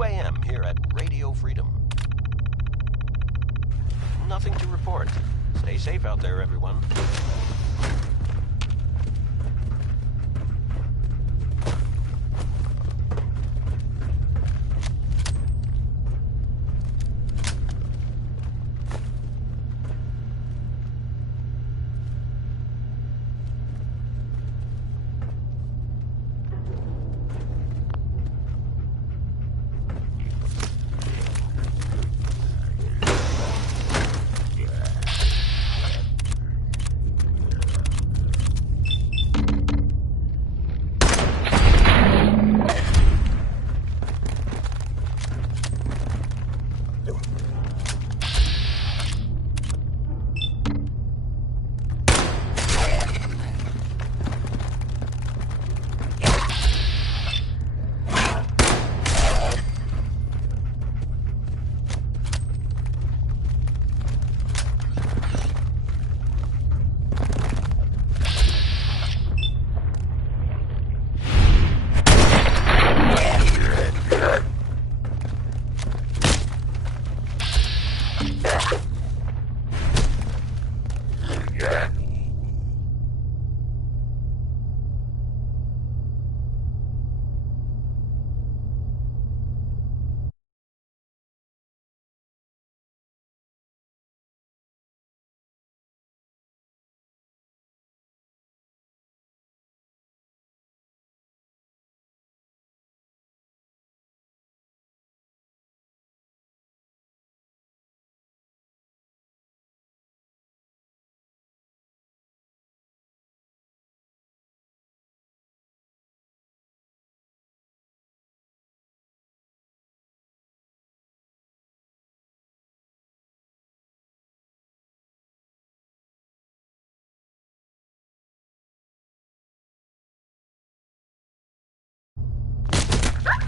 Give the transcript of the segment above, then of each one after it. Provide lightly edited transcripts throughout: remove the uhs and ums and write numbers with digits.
2 a.m. here at Radio Freedom. Nothing to report. Stay safe out there, everyone.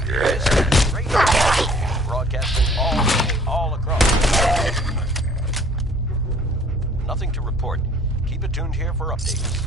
This is Radio Freedom, broadcasting all day, all across. Nothing to report. Keep it tuned here for updates.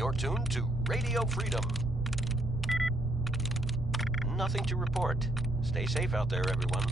You're tuned to Radio Freedom. Nothing to report. Stay safe out there, everyone.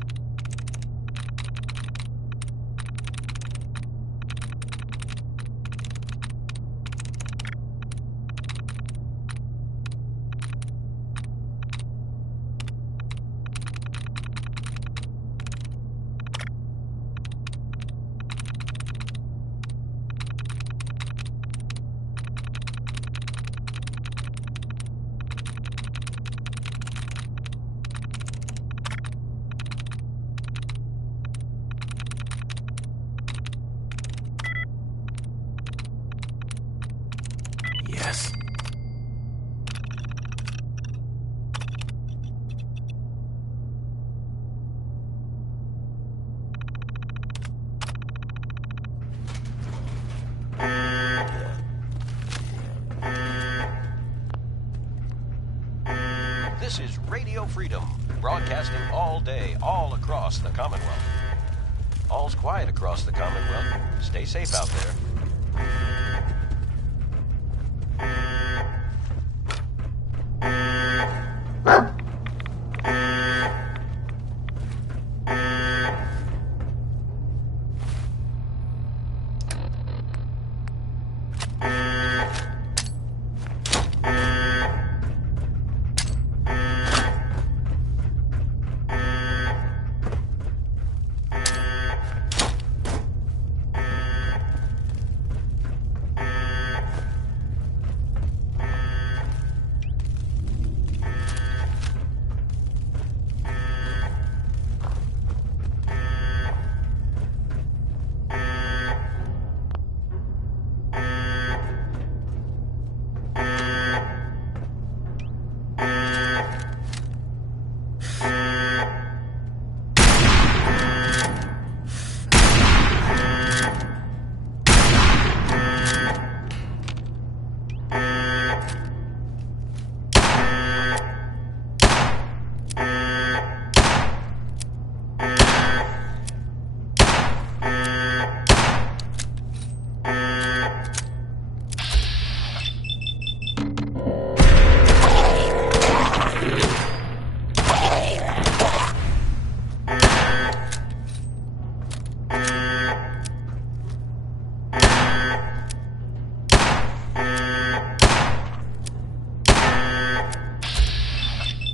Yes. This is Radio Freedom, broadcasting all day, all across the Commonwealth. All's quiet across the Commonwealth. Stay safe out there.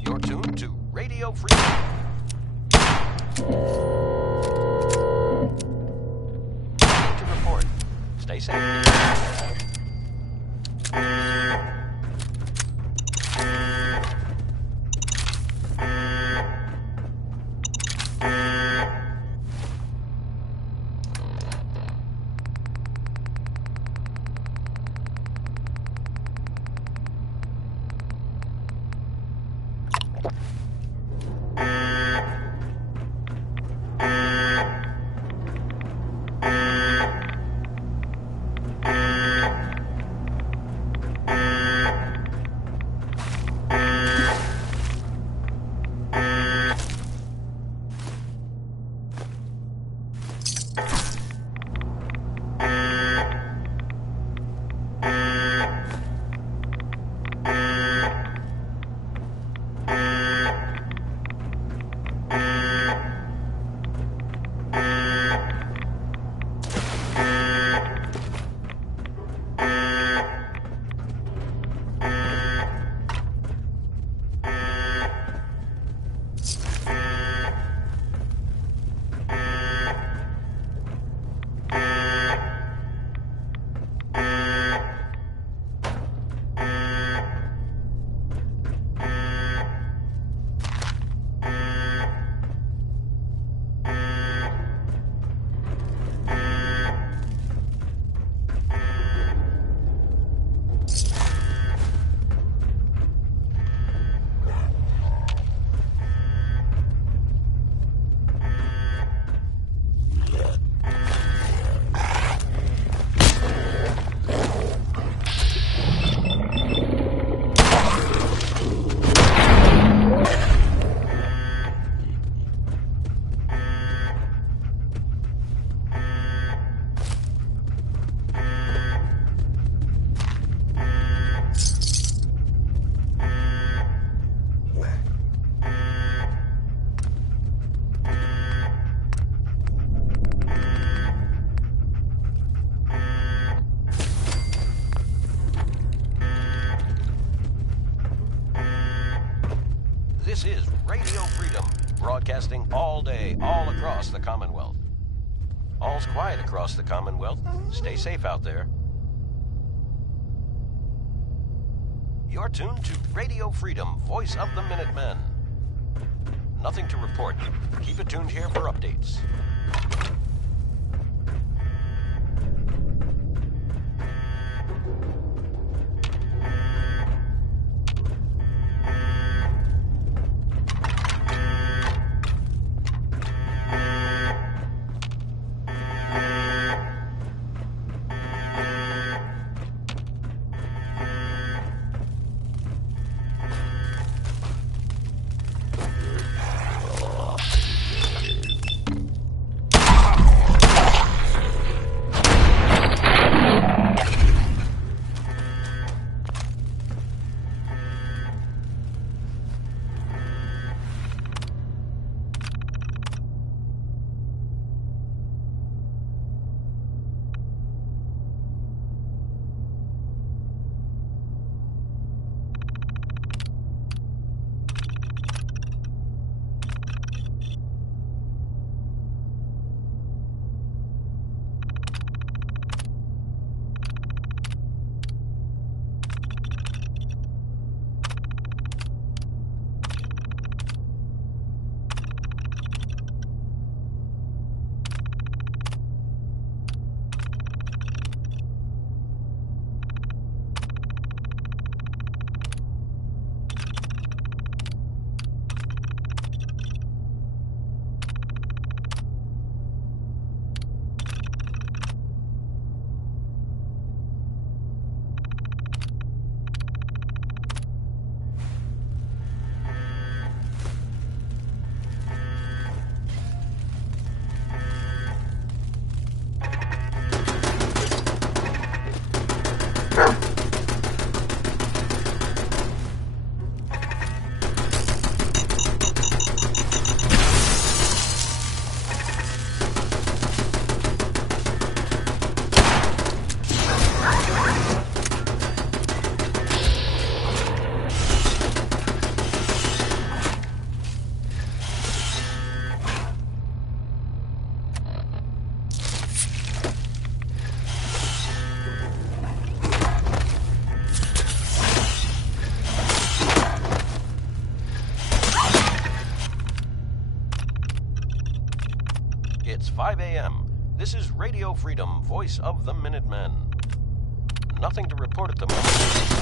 You're tuned to Radio Freedom. Nothing to report. Stay safe. This is Radio Freedom, broadcasting all day, all across the Commonwealth. All's quiet across the Commonwealth. Stay safe out there. You're tuned to Radio Freedom, voice of the Minutemen. Nothing to report. Keep it tuned here for updates. It's 5 a.m. This is Radio Freedom, voice of the Minutemen. Nothing to report at the moment.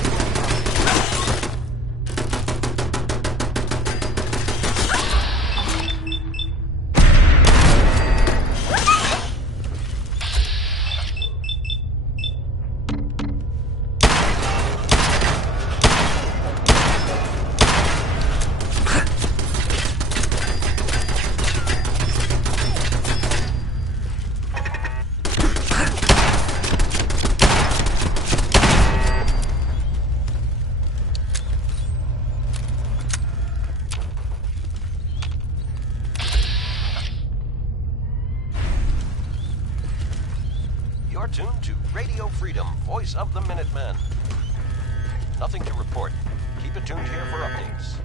You're tuned to Radio Freedom, voice of the Minutemen. Nothing to report. Keep it tuned here for updates.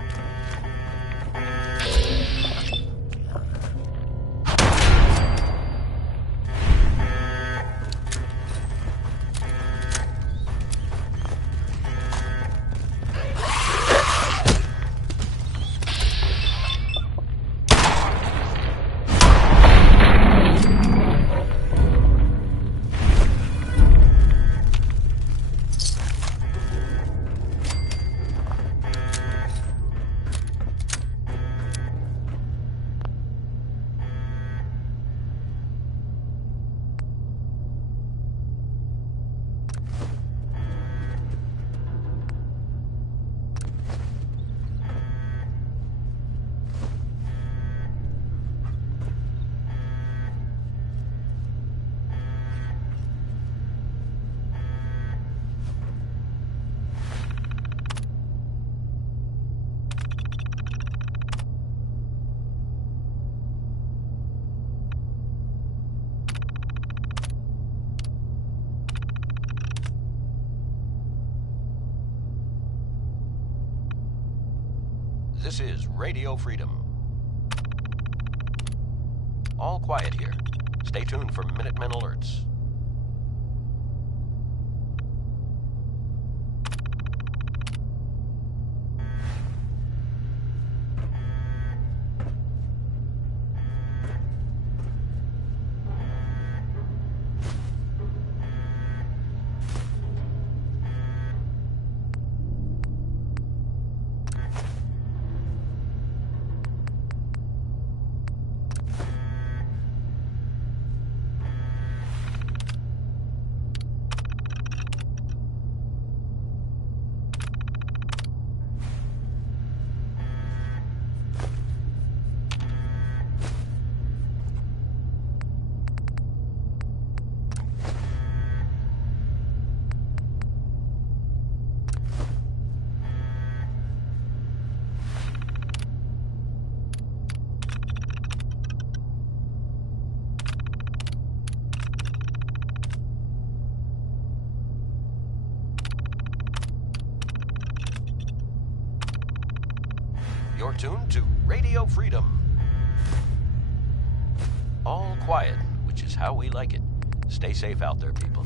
This is Radio Freedom. All quiet here. Stay tuned for Minutemen alerts. You're tuned to Radio Freedom. All quiet, which is how we like it. Stay safe out there, people.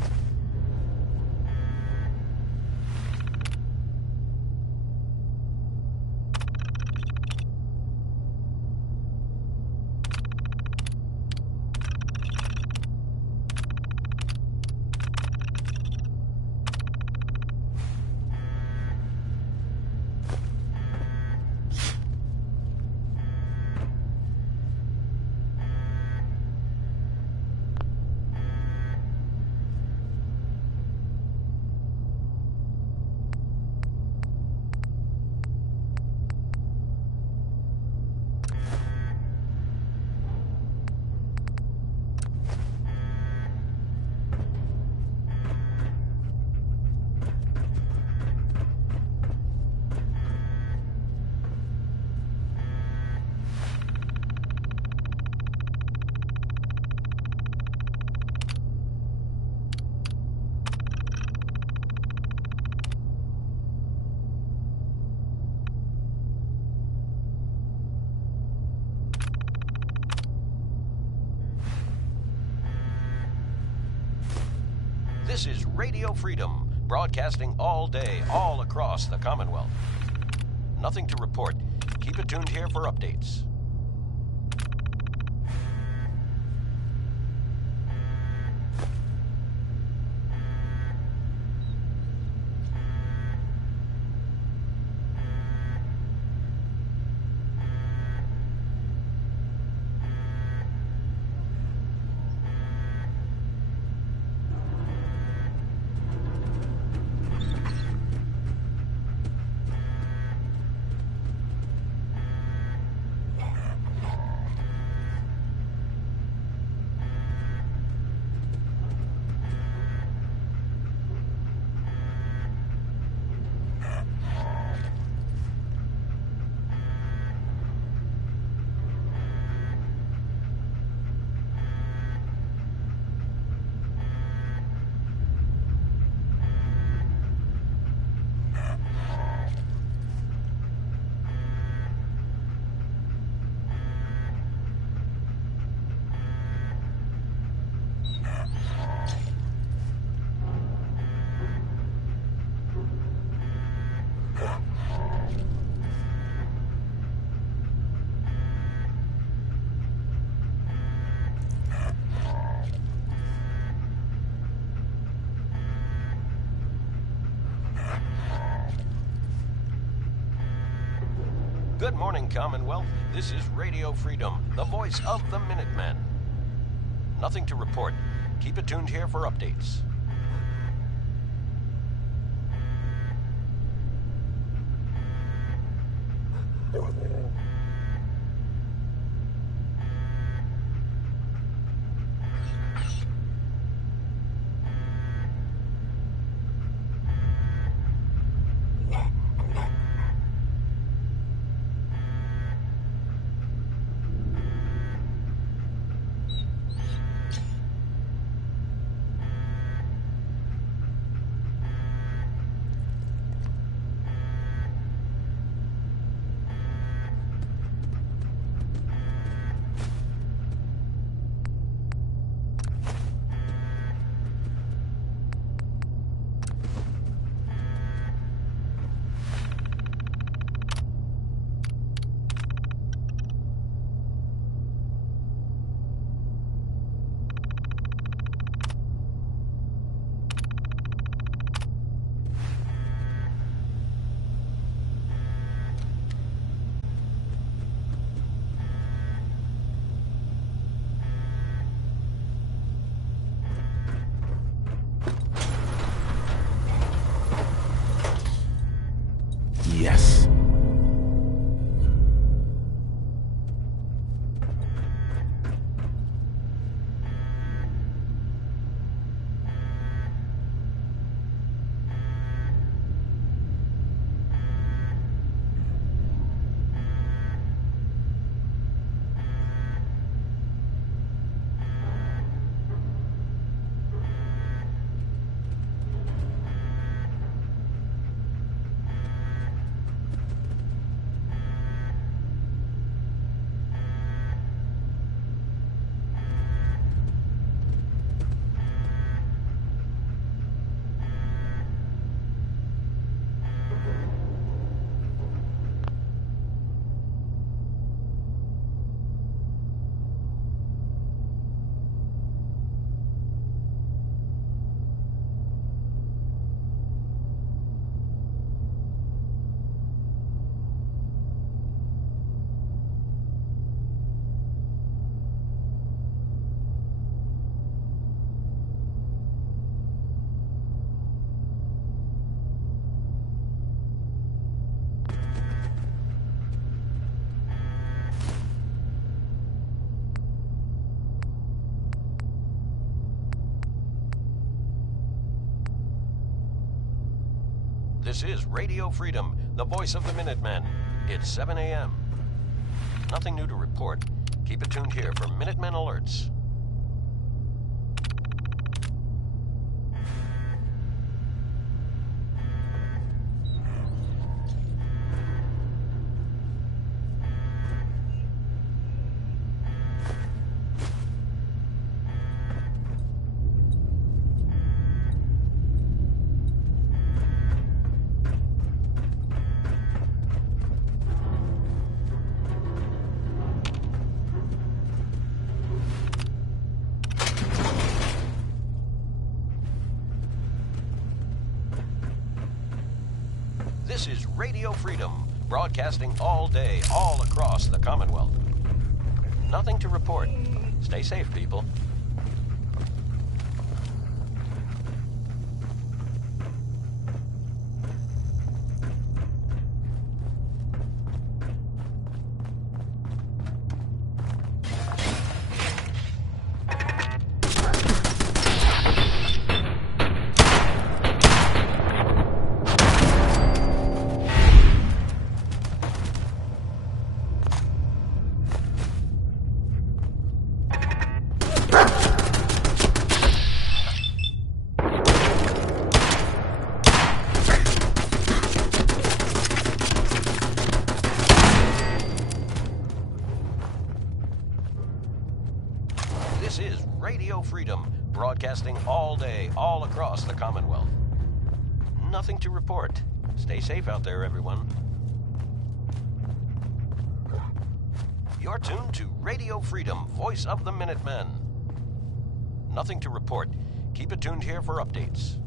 This is Radio Freedom, broadcasting all day, all across the Commonwealth. Nothing to report. Keep it tuned here for updates. Good morning, Commonwealth. This is Radio Freedom, the voice of the Minutemen. Nothing to report. Keep it tuned here for updates. Yes. This is Radio Freedom, the voice of the Minutemen. It's 7 a.m. Nothing new to report. Keep it tuned here for Minutemen alerts. This is Radio Freedom, broadcasting all day, all across the Commonwealth. Nothing to report. Stay safe, people. This is Radio Freedom, broadcasting all day, all across the Commonwealth. Nothing to report. Stay safe out there, everyone. You're tuned to Radio Freedom, voice of the Minutemen. Nothing to report. Keep it tuned here for updates.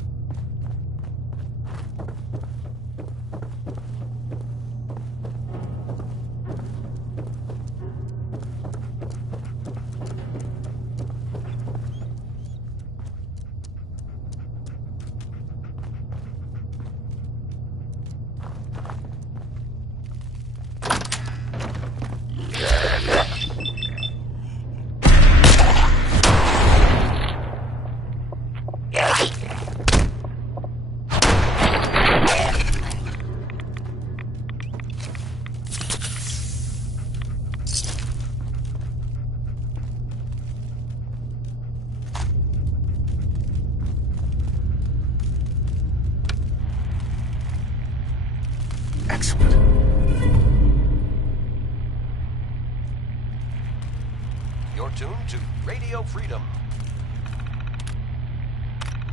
Excellent. You're tuned to Radio Freedom.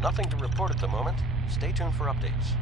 Nothing to report at the moment. Stay tuned for updates.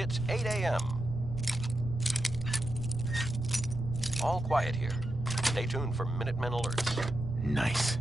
It's 8 a.m. All quiet here. Stay tuned for Minutemen alerts. Nice.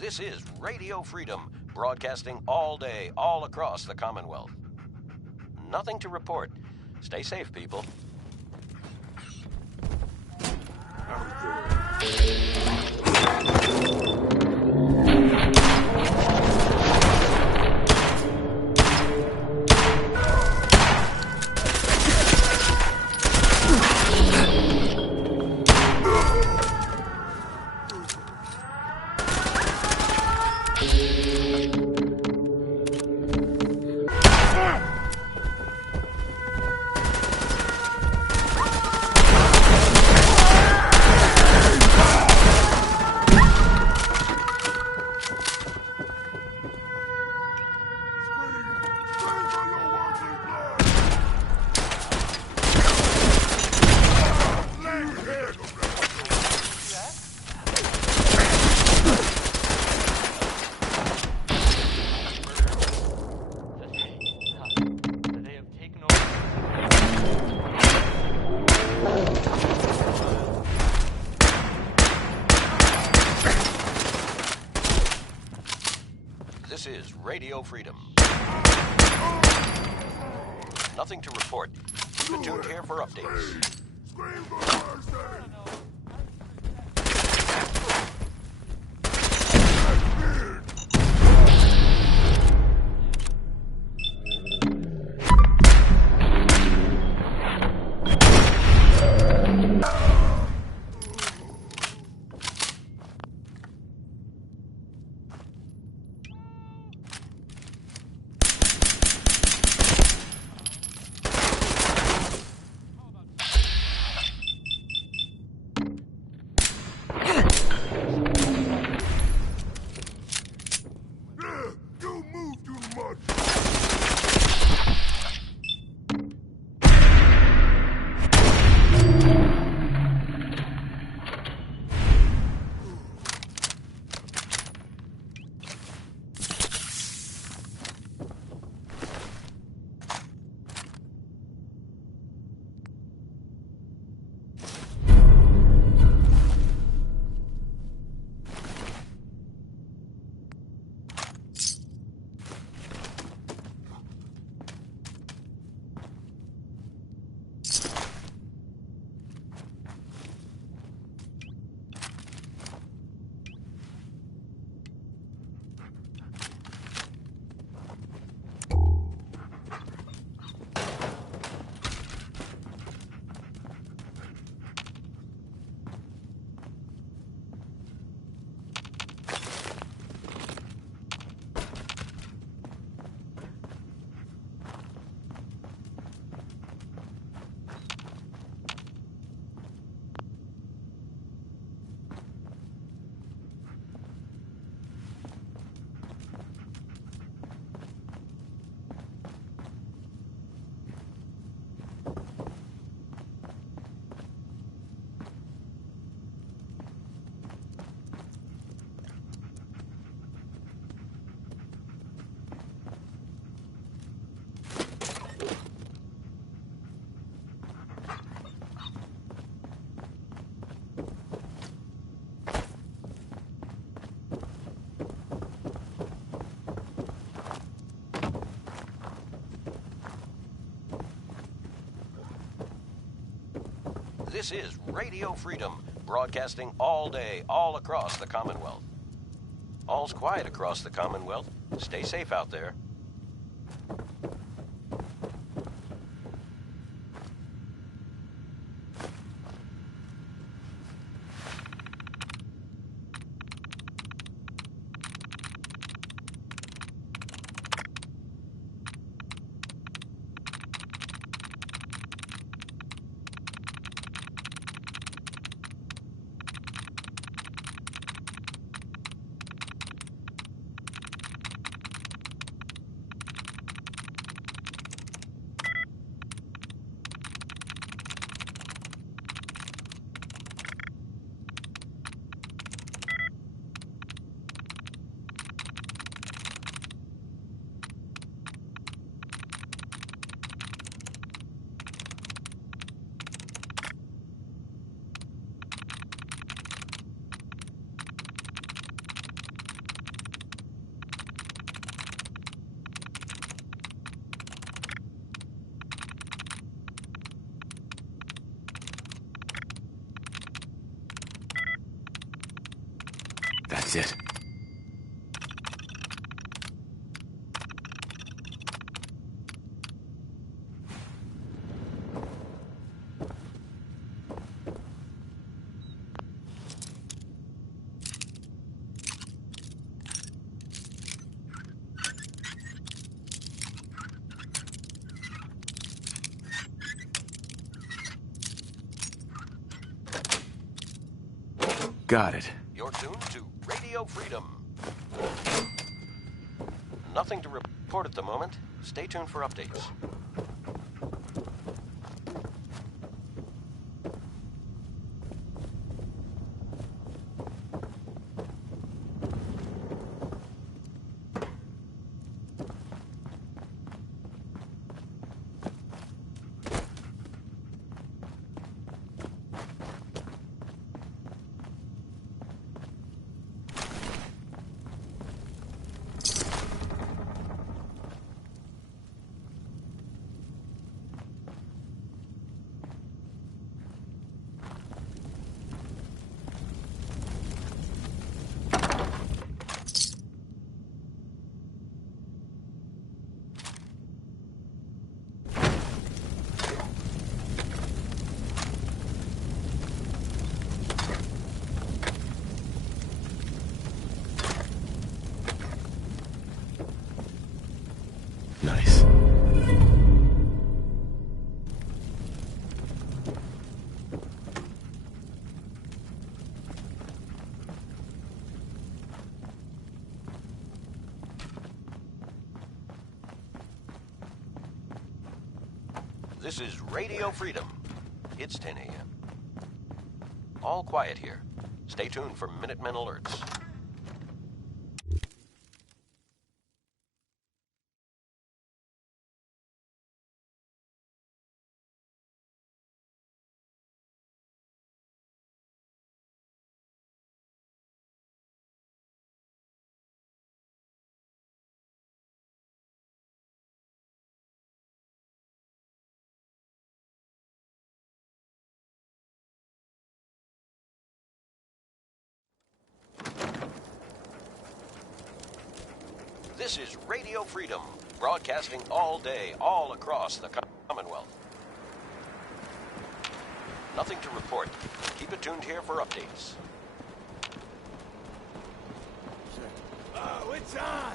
This is Radio Freedom, broadcasting all day, all across the Commonwealth. Nothing to report. Stay safe, people. This is Radio Freedom. Nothing to report. Keep it tuned here for updates. This is Radio Freedom, broadcasting all day, all across the Commonwealth. All's quiet across the Commonwealth. Stay safe out there. That's it. Got it. You're tuned to Radio Freedom. Nothing to report at the moment. Stay tuned for updates. Nice. This is Radio Freedom. It's 10 a.m. All quiet here. Stay tuned for Minutemen alerts. This is Radio Freedom, broadcasting all day, all across the Commonwealth. Nothing to report. Keep it tuned here for updates. Oh, it's on!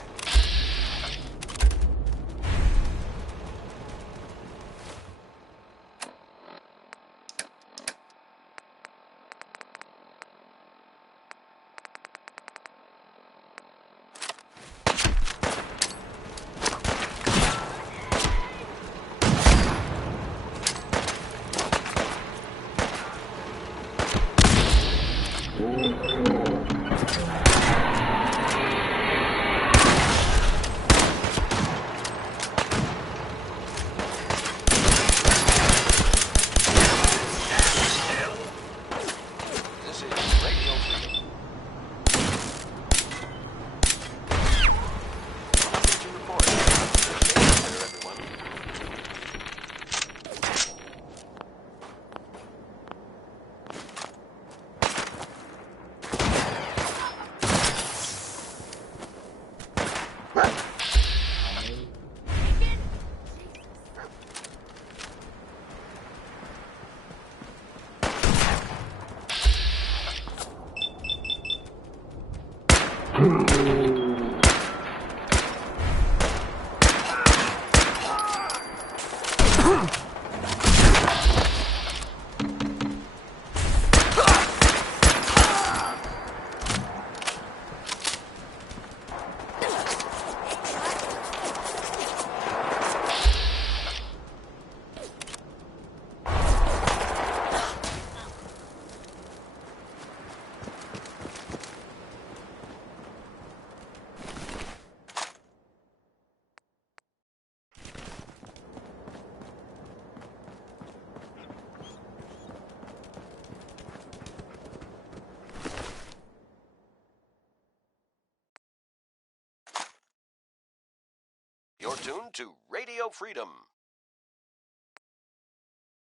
tuned to Radio Freedom.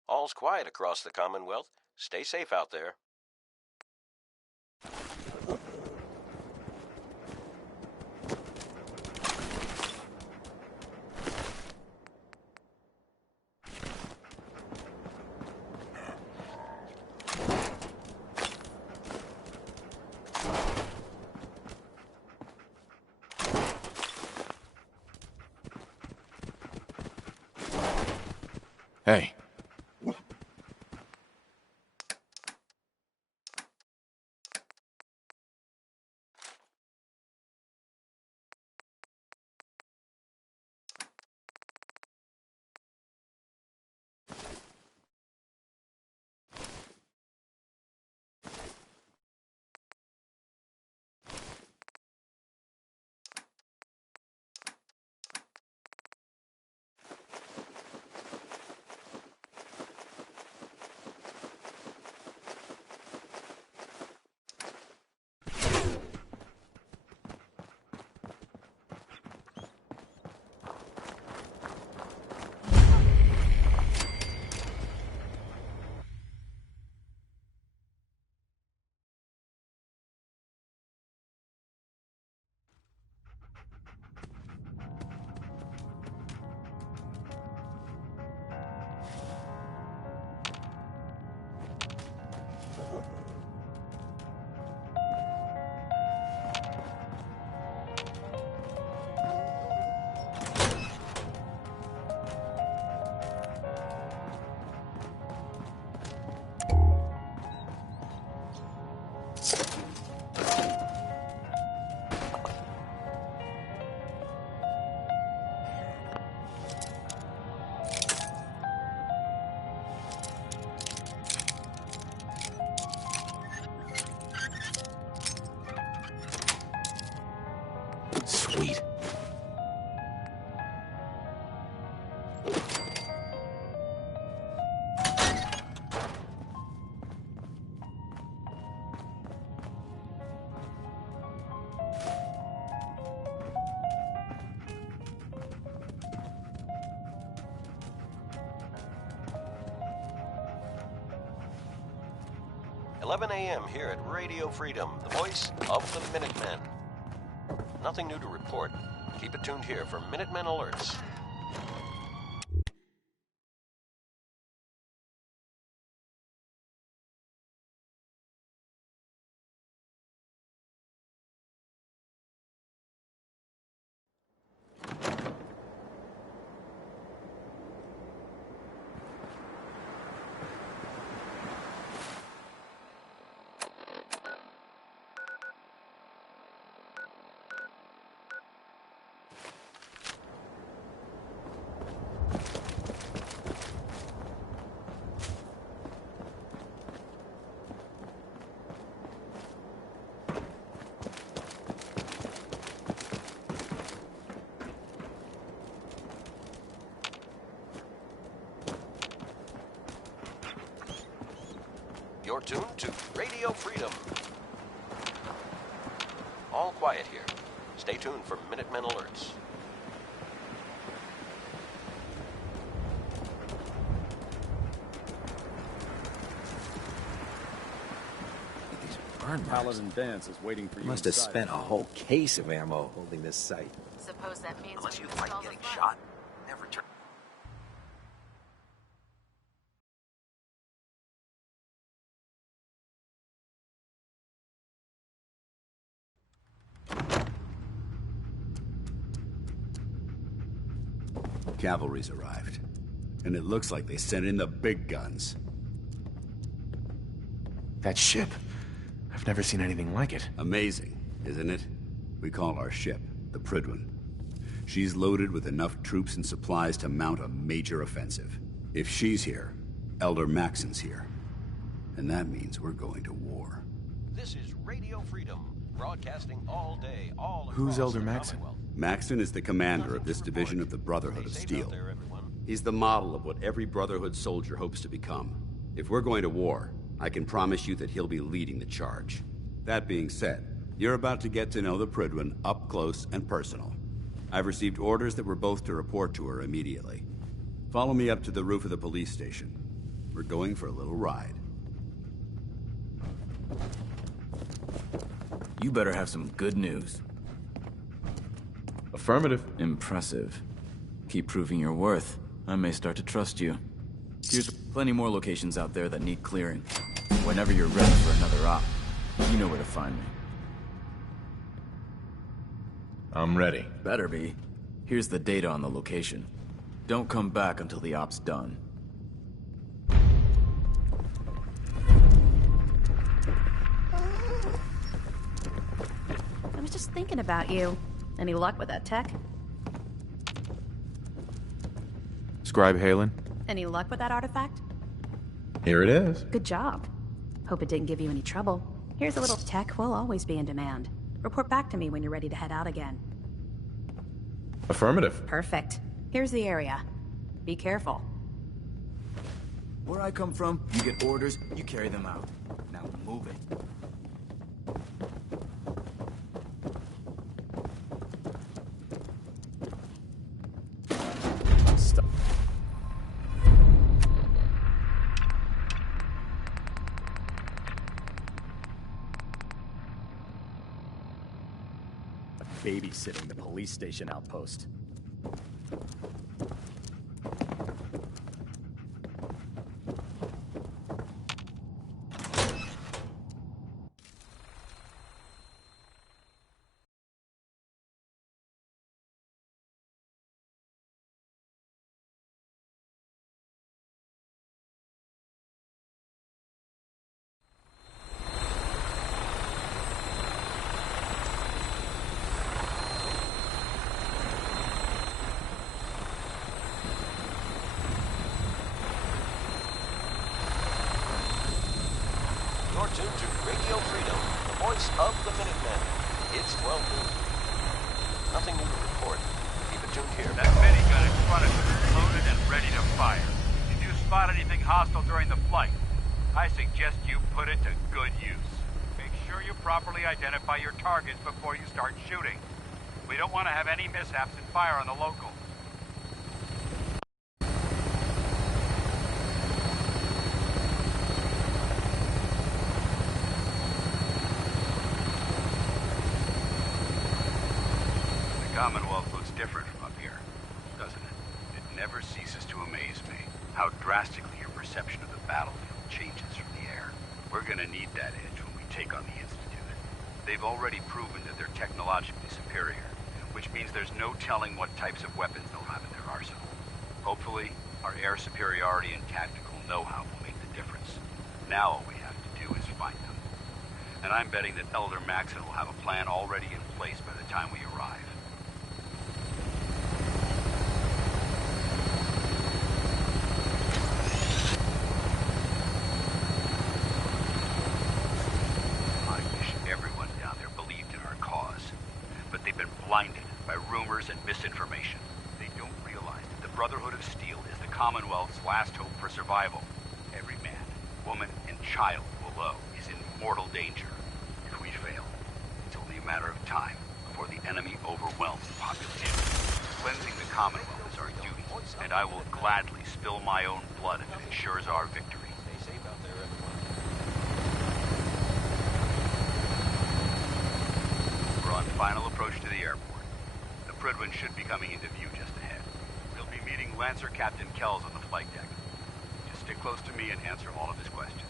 All's quiet across the Commonwealth. Stay safe out there. Hey. Sweet. "11 a.m. here at Radio Freedom, the voice of the Minutemen. Nothing new to report. Keep it tuned here for Minutemen alerts." You're tuned to Radio Freedom. All quiet here. Stay tuned for Minutemen alerts. These burn marks. Paladin Dance is waiting for you. Must have inside. spent a whole case of ammo holding this site. Suppose that means Unless you we've like installed getting a flag. shot, never turn. Cavalry's arrived. And it looks like they sent in the big guns. That ship. I've never seen anything like it. Amazing, isn't it? We call our ship the Prydwen. She's loaded with enough troops and supplies to mount a major offensive. If she's here, Elder Maxon's here. And that means we're going to war. This is Radio Freedom, broadcasting all day, all across Who's Elder the Maxon? Commonwealth. Maxon is the commander of this division of the Brotherhood of Stay safe Steel. out there, everyone. He's the model of what every Brotherhood soldier hopes to become. If we're going to war, I can promise you that he'll be leading the charge. That being said, you're about to get to know the Prydwen up close and personal. I've received orders that we're both to report to her immediately. Follow me up to the roof of the police station. We're going for a little ride. You better have some good news. Affirmative. Impressive. Keep proving your worth. I may start to trust you. Here's plenty more locations out there that need clearing. Whenever you're ready for another op, you know where to find me. I'm ready. Better be. Here's the data on the location. Don't come back until the op's done. I was just thinking about you. Any luck with that tech? Scribe Halen. Any luck with that artifact? Here it is. Good job. Hope it didn't give you any trouble. Here's a little tech. We'll always be in demand. Report back to me when you're ready to head out again. Affirmative. Perfect. Here's the area. Be careful. Where I come from, you get orders, you carry them out. Now move it. Stop. Babysitting the police station outpost. You're tuned to Radio Freedom, the voice of the Minutemen. It's 12 noon. Nothing new to report. Keep it tuned here. That minigun in front of you is loaded and ready to fire. If you spot anything hostile during the flight, I suggest you put it to good use. Make sure you properly identify your targets before you start shooting. We don't want to have any mishaps and fire on the local. Commonwealth looks different from up here, doesn't it? It never ceases to amaze me how drastically your perception of the battlefield changes from the air. We're gonna need that edge when we take on the Institute. They've already proven that they're technologically superior, which means there's no telling what types of weapons they'll have in their arsenal. Hopefully, our air superiority and tactical know-how will make the difference. Now all we have to do is find them. And I'm betting that Elder Maxon will have a plan already in place by the time we arrive. Blinded by rumors and misinformation. They don't realize that the Brotherhood of Steel is the Commonwealth's last hope for survival. Every man, woman, and child below is in mortal danger. If we fail, it's only a matter of time before the enemy overwhelms the population. Cleansing the Commonwealth is our duty, and I will gladly spill my own blood if it ensures our victory. Stay safe out there, everyone. We're on final approach to the airport. The Prydwen should be coming into view just ahead. We'll be meeting Lancer Captain Kells on the flight deck. Just stick close to me and answer all of his questions.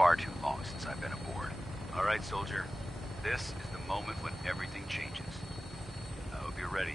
far too long since I've been aboard. All right, soldier. This is the moment when everything changes. I hope you're ready.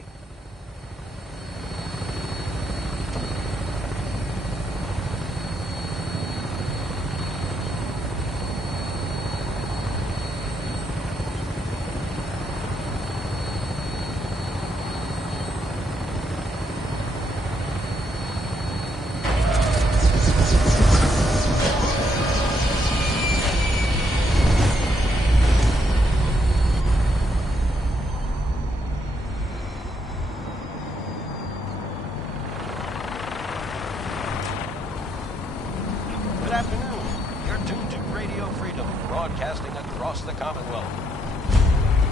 Good afternoon. You're tuned to Radio Freedom, broadcasting across the Commonwealth.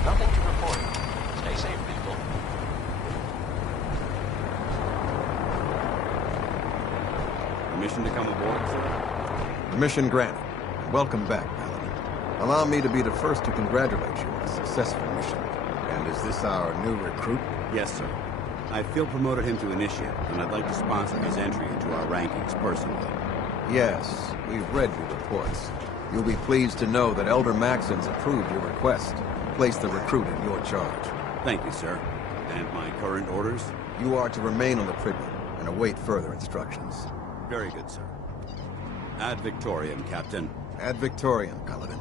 Nothing to report. Stay safe, people. Permission to come aboard, sir? Permission granted. Welcome back, Paladin. Allow me to be the first to congratulate you on a successful mission. And is this our new recruit? Yes, sir. I feel promoted him to initiate, and I'd like to sponsor his entry into our rankings personally. Yes, we've read your reports. You'll be pleased to know that Elder Maxon's approved your request to place the recruit in your charge. Thank you, sir. And my current orders? You are to remain on the Pridman and await further instructions. Very good, sir. Ad Victoriam, Captain. Ad Victoriam, Paladin.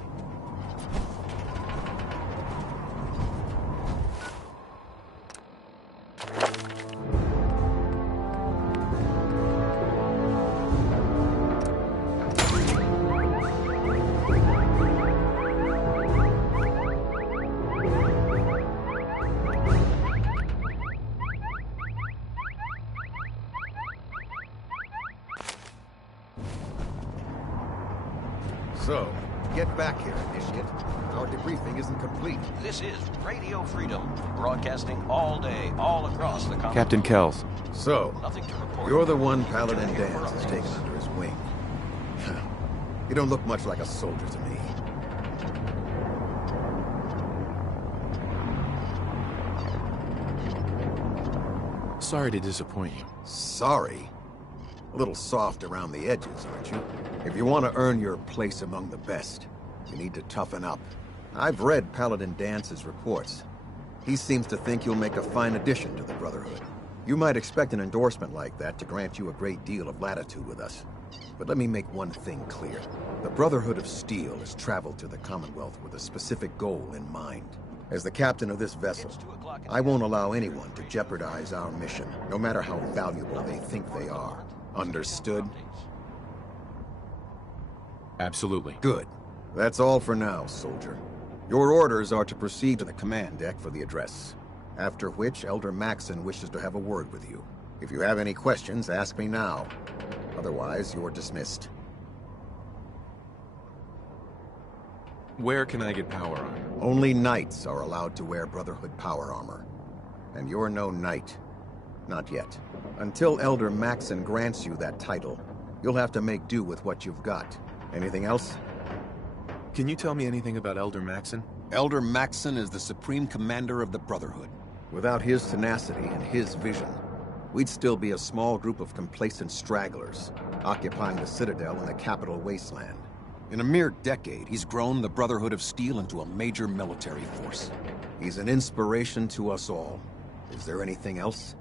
So, get back here, Initiate. Our debriefing isn't complete. This is Radio Freedom, broadcasting all day, all across the Commonwealth. Captain Kells. So, Nothing to report. you're the one Paladin Dance has taken under his wing. You don't look much like a soldier to me. Sorry to disappoint you. Sorry? A little soft around the edges, aren't you? If you want to earn your place among the best, you need to toughen up. I've read Paladin Dance's reports. He seems to think you'll make a fine addition to the Brotherhood. You might expect an endorsement like that to grant you a great deal of latitude with us. But let me make one thing clear. The Brotherhood of Steel has traveled to the Commonwealth with a specific goal in mind. As the captain of this vessel, I won't allow anyone to jeopardize our mission, no matter how valuable they think they are. Understood? Absolutely. Good. That's all for now, soldier. Your orders are to proceed to the command deck for the address. After which, Elder Maxon wishes to have a word with you. If you have any questions, ask me now. Otherwise, you're dismissed. Where can I get power armor? Only knights are allowed to wear Brotherhood power armor. And you're no knight. Not yet. Until Elder Maxon grants you that title, you'll have to make do with what you've got. Anything else? Can you tell me anything about Elder Maxon? Elder Maxon is the supreme commander of the Brotherhood. Without his tenacity and his vision, we'd still be a small group of complacent stragglers, occupying the Citadel in the capital wasteland. In a mere decade, he's grown the Brotherhood of Steel into a major military force. He's an inspiration to us all. Is there anything else?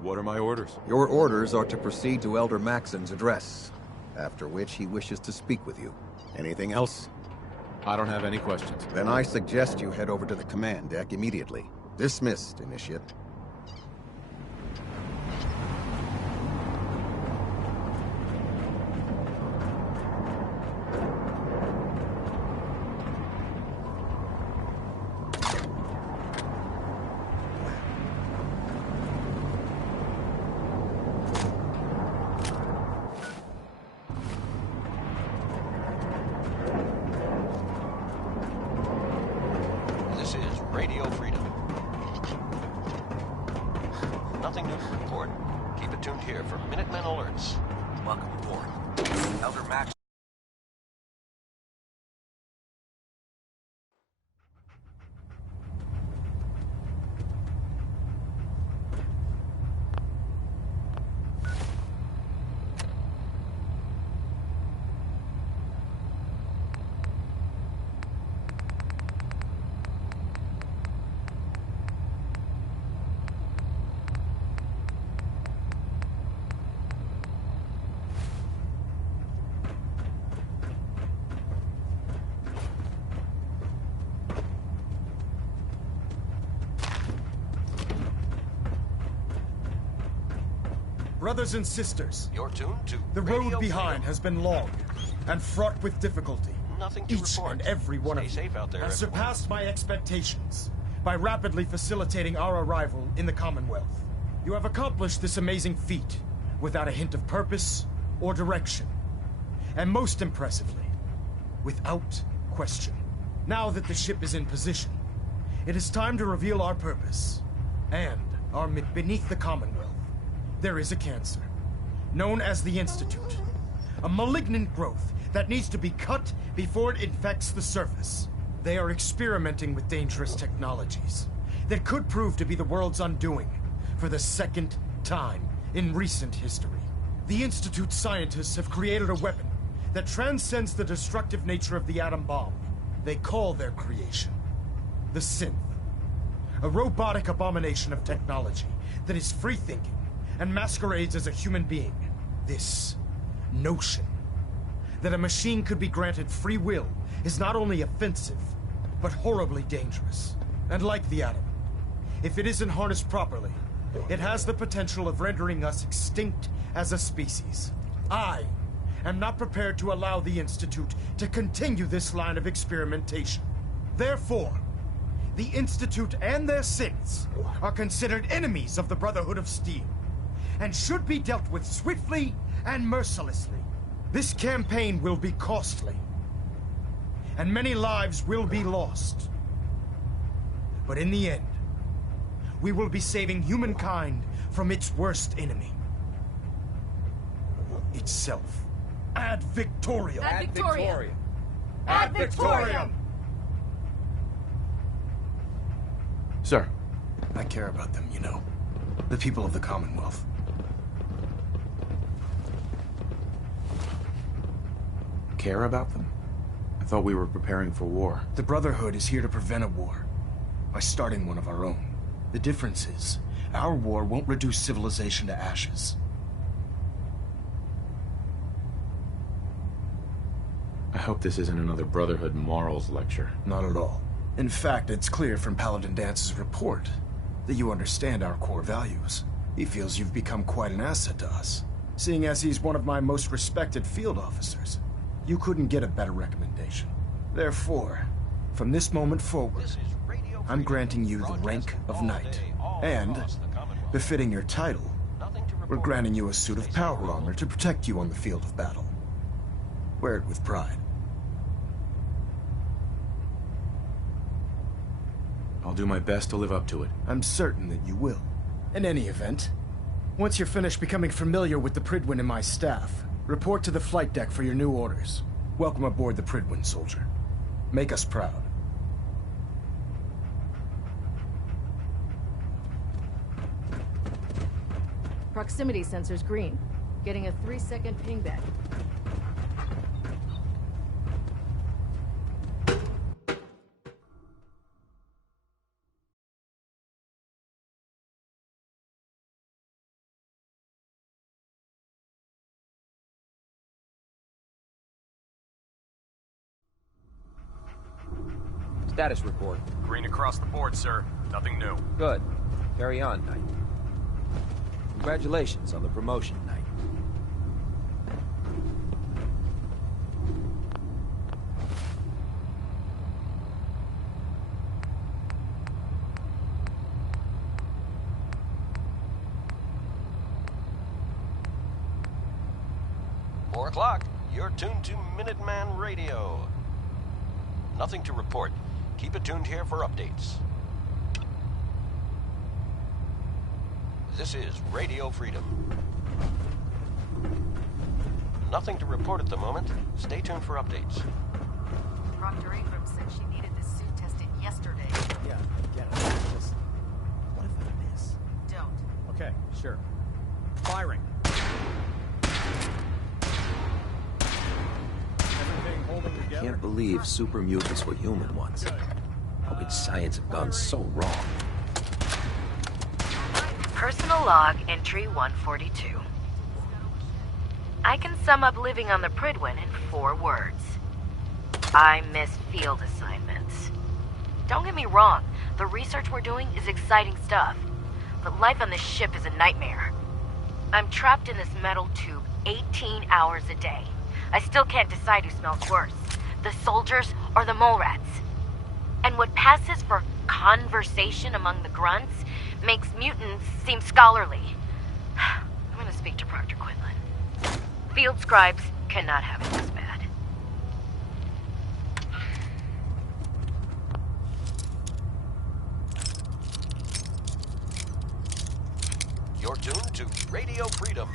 What are my orders? Your orders are to proceed to Elder Maxon's address, after which he wishes to speak with you. Anything else? I don't have any questions. Then I suggest you head over to the command deck immediately. Dismissed, Initiate. This is Radio Freedom. Nothing new to report. Keep it tuned here for Minutemen alerts. Welcome aboard. Elder Max. Brothers and sisters, You're tuned to the Radio road behind Freedom. has been long and fraught with difficulty. Nothing to Each report. and every one Stay of safe you out there, has everyone. surpassed my expectations by rapidly facilitating our arrival in the Commonwealth. You have accomplished this amazing feat without a hint of purpose or direction. And most impressively, without question. Now that the ship is in position, it is time to reveal our purpose. And beneath the Commonwealth, there is a cancer, known as the Institute. A malignant growth that needs to be cut before it infects the surface. They are experimenting with dangerous technologies that could prove to be the world's undoing for the second time in recent history. The Institute's scientists have created a weapon that transcends the destructive nature of the atom bomb. They call their creation the synth. A robotic abomination of technology that is free-thinking and masquerades as a human being. This notion that a machine could be granted free will is not only offensive, but horribly dangerous. And like the atom, if it isn't harnessed properly, it has the potential of rendering us extinct as a species. I am not prepared to allow the Institute to continue this line of experimentation. Therefore, the Institute and their synths are considered enemies of the Brotherhood of Steel, and should be dealt with swiftly and mercilessly. This campaign will be costly, and many lives will be lost. But in the end, we will be saving humankind from its worst enemy. Itself. Ad Victoriam! Ad Victoriam! Ad Victoriam! Sir. I care about them, you know. The people of the Commonwealth. Care about them? I thought we were preparing for war. The Brotherhood is here to prevent a war by starting one of our own. The difference is, our war won't reduce civilization to ashes. I hope this isn't another Brotherhood morals lecture. Not at all. In fact, it's clear from Paladin Dance's report that you understand our core values. He feels you've become quite an asset to us, seeing as he's one of my most respected field officers. You couldn't get a better recommendation. Therefore, from this moment forward, I'm granting you the rank of Knight. And, befitting your title, we're granting you a suit of power armor to protect you on the field of battle. Wear it with pride. I'll do my best to live up to it. I'm certain that you will. In any event, once you're finished becoming familiar with the Prydwen and my staff, report to the flight deck for your new orders. Welcome aboard the Prydwen, soldier. Make us proud. Proximity sensor's green. Getting a 3-second ping back. Status report. Green across the board, sir. Nothing new. Good. Carry on, Knight. Congratulations on the promotion, Knight. Four o'clock. You're tuned to Minuteman Radio. Nothing to report. Keep it tuned here for updates. This is Radio Freedom. Nothing to report at the moment. Stay tuned for updates. Proctor Ingram said she needed this suit tested yesterday. Yeah, get it. Just... What if I miss? Don't. Okay, sure. Firing. Everything holding together? Can't believe super mutants were human once. How could science have gone so wrong? Personal log entry 142. I can sum up living on the Prydwen in 4 words. I miss field assignments. Don't get me wrong, the research we're doing is exciting stuff, but life on this ship is a nightmare. I'm trapped in this metal tube 18 hours a day. I still can't decide who smells worse, the soldiers or the mole rats. And what passes for conversation among the grunts makes mutants seem scholarly. I'm gonna speak to Proctor Quinlan. Field scribes cannot have it this bad. You're tuned to Radio Freedom.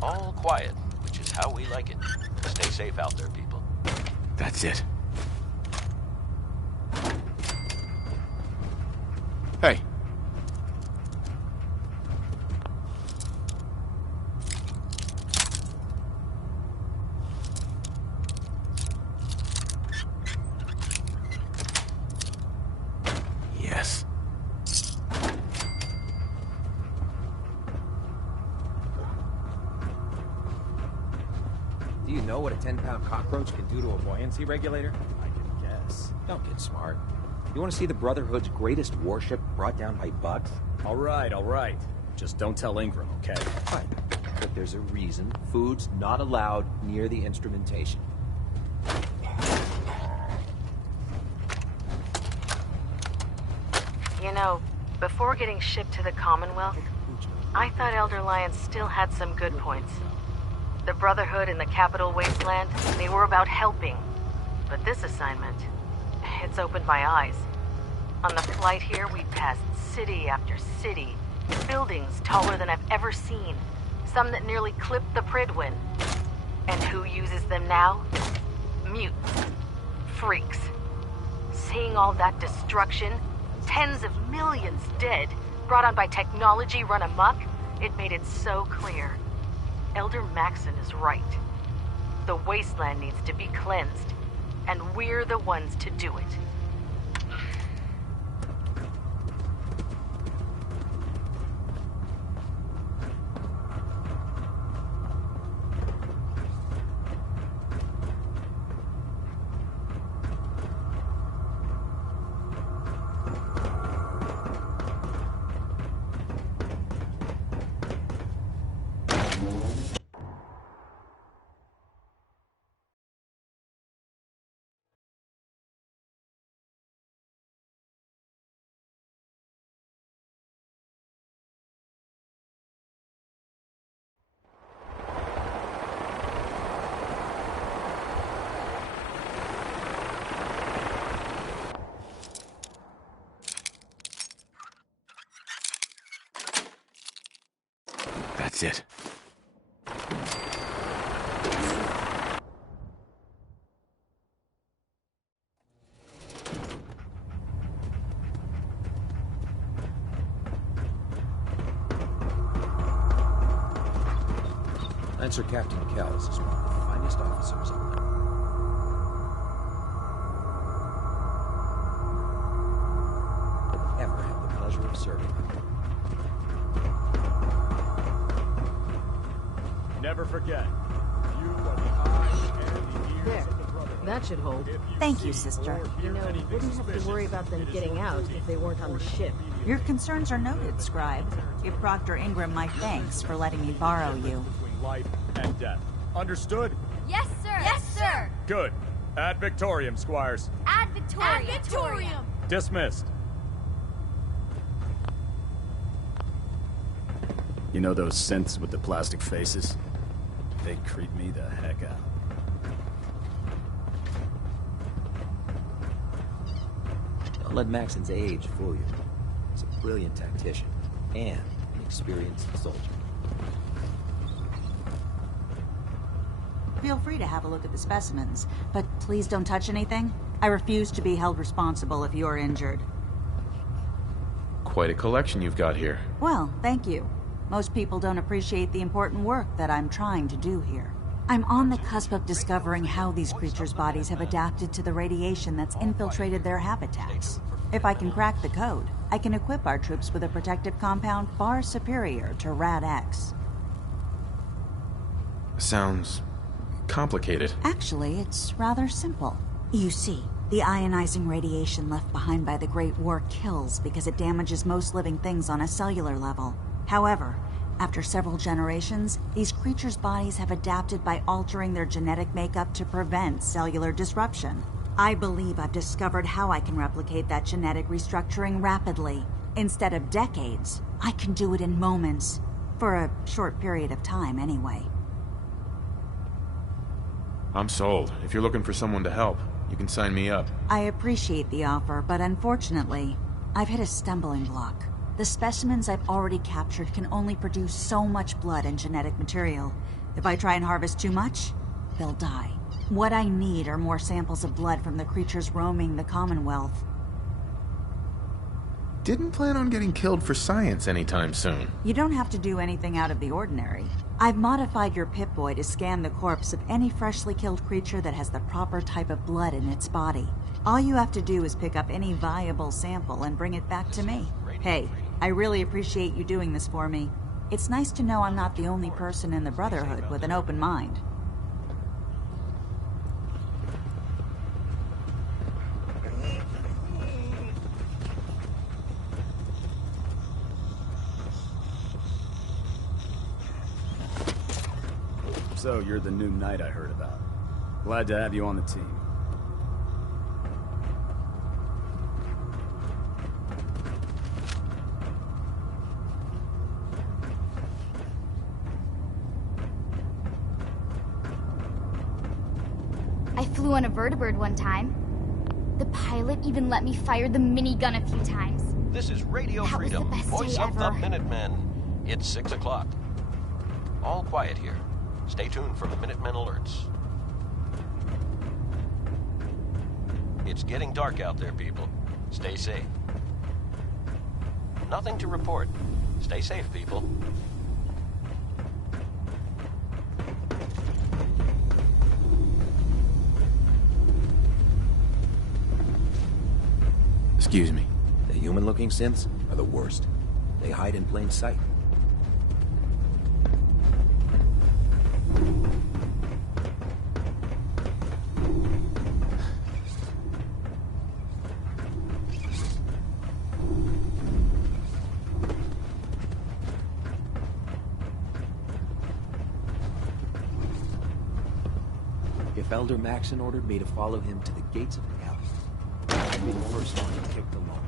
All quiet, which is how we like it. Stay safe out there, people. That's it. Hey. Yes. Do you know what a 10-pound cockroach can do to a buoyancy regulator? I can guess. Don't get smart. You want to see the Brotherhood's greatest warship brought down by bugs? All right. Just don't tell Ingram, okay? Fine. But there's a reason food's not allowed near the instrumentation. You know, before getting shipped to the Commonwealth, I thought Elder Lyons still had some good points. The Brotherhood in the Capital Wasteland, they were about helping. But this assignment, it's opened my eyes. On the flight here, we passed city after city, buildings taller than I've ever seen, some that nearly clipped the Prydwen. And who uses them now? Mutants. Freaks. Seeing all that destruction, tens of millions dead, brought on by technology run amok, it made it so clear. Elder Maxson is right. The wasteland needs to be cleansed, and we're the ones to do it. That's it. Lancer Captain Kells is one of the finest officers on the... ever had the pleasure of serving. Never forget, you are the eyes and the ears There. of the Brotherhood. That should hold. Thank you, sister. You know, you wouldn't have to worry about them getting out if they weren't on the ship. Your concerns are noted, Scribe. Give Proctor Ingram my thanks for letting me borrow you. Between life and death. Understood? Yes, sir. Yes, sir. Good. Ad Victorium, Squires. Ad Victorium. Ad Victorium. Dismissed. You know those synths with the plastic faces? They creep me the heck out. Don't let Maxson's age fool you. He's a brilliant tactician and an experienced soldier. Feel free to have a look at the specimens, but please don't touch anything. I refuse to be held responsible if you're injured. Quite a collection you've got here. Well, thank you. Most people don't appreciate the important work that I'm trying to do here. I'm on the cusp of discovering how these creatures' bodies have adapted to the radiation that's infiltrated their habitats. If I can crack the code, I can equip our troops with a protective compound far superior to Rad-X. Sounds complicated. Actually, it's rather simple. You see, the ionizing radiation left behind by the Great War kills because it damages most living things on a cellular level. However, after several generations, these creatures' bodies have adapted by altering their genetic makeup to prevent cellular disruption. I believe I've discovered how I can replicate that genetic restructuring rapidly. Instead of decades, I can do it in moments. For a short period of time, anyway. I'm sold. If you're looking for someone to help, you can sign me up. I appreciate the offer, but unfortunately, I've hit a stumbling block. The specimens I've already captured can only produce so much blood and genetic material. If I try and harvest too much, they'll die. What I need are more samples of blood from the creatures roaming the Commonwealth. Didn't plan on getting killed for science anytime soon. You don't have to do anything out of the ordinary. I've modified your Pip-Boy to scan the corpse of any freshly killed creature that has the proper type of blood in its body. All you have to do is pick up any viable sample and bring it back to me. Hey, I really appreciate you doing this for me. It's nice to know I'm not the only person in the Brotherhood with an open mind. So, you're the new knight I heard about. Glad to have you on the team. I flew on a vertibird one time. The pilot even let me fire the minigun a few times. This is Radio That was Freedom, the best voice day of the ever. Minutemen. It's 6 o'clock. All quiet here. Stay tuned for Minutemen alerts. It's getting dark out there, people. Stay safe. Nothing to report. Stay safe, people. Excuse me. The human-looking synths are the worst. They hide in plain sight. If Elder Maxon ordered me to follow him to the gates of hell, I'd be the first one to kick the law.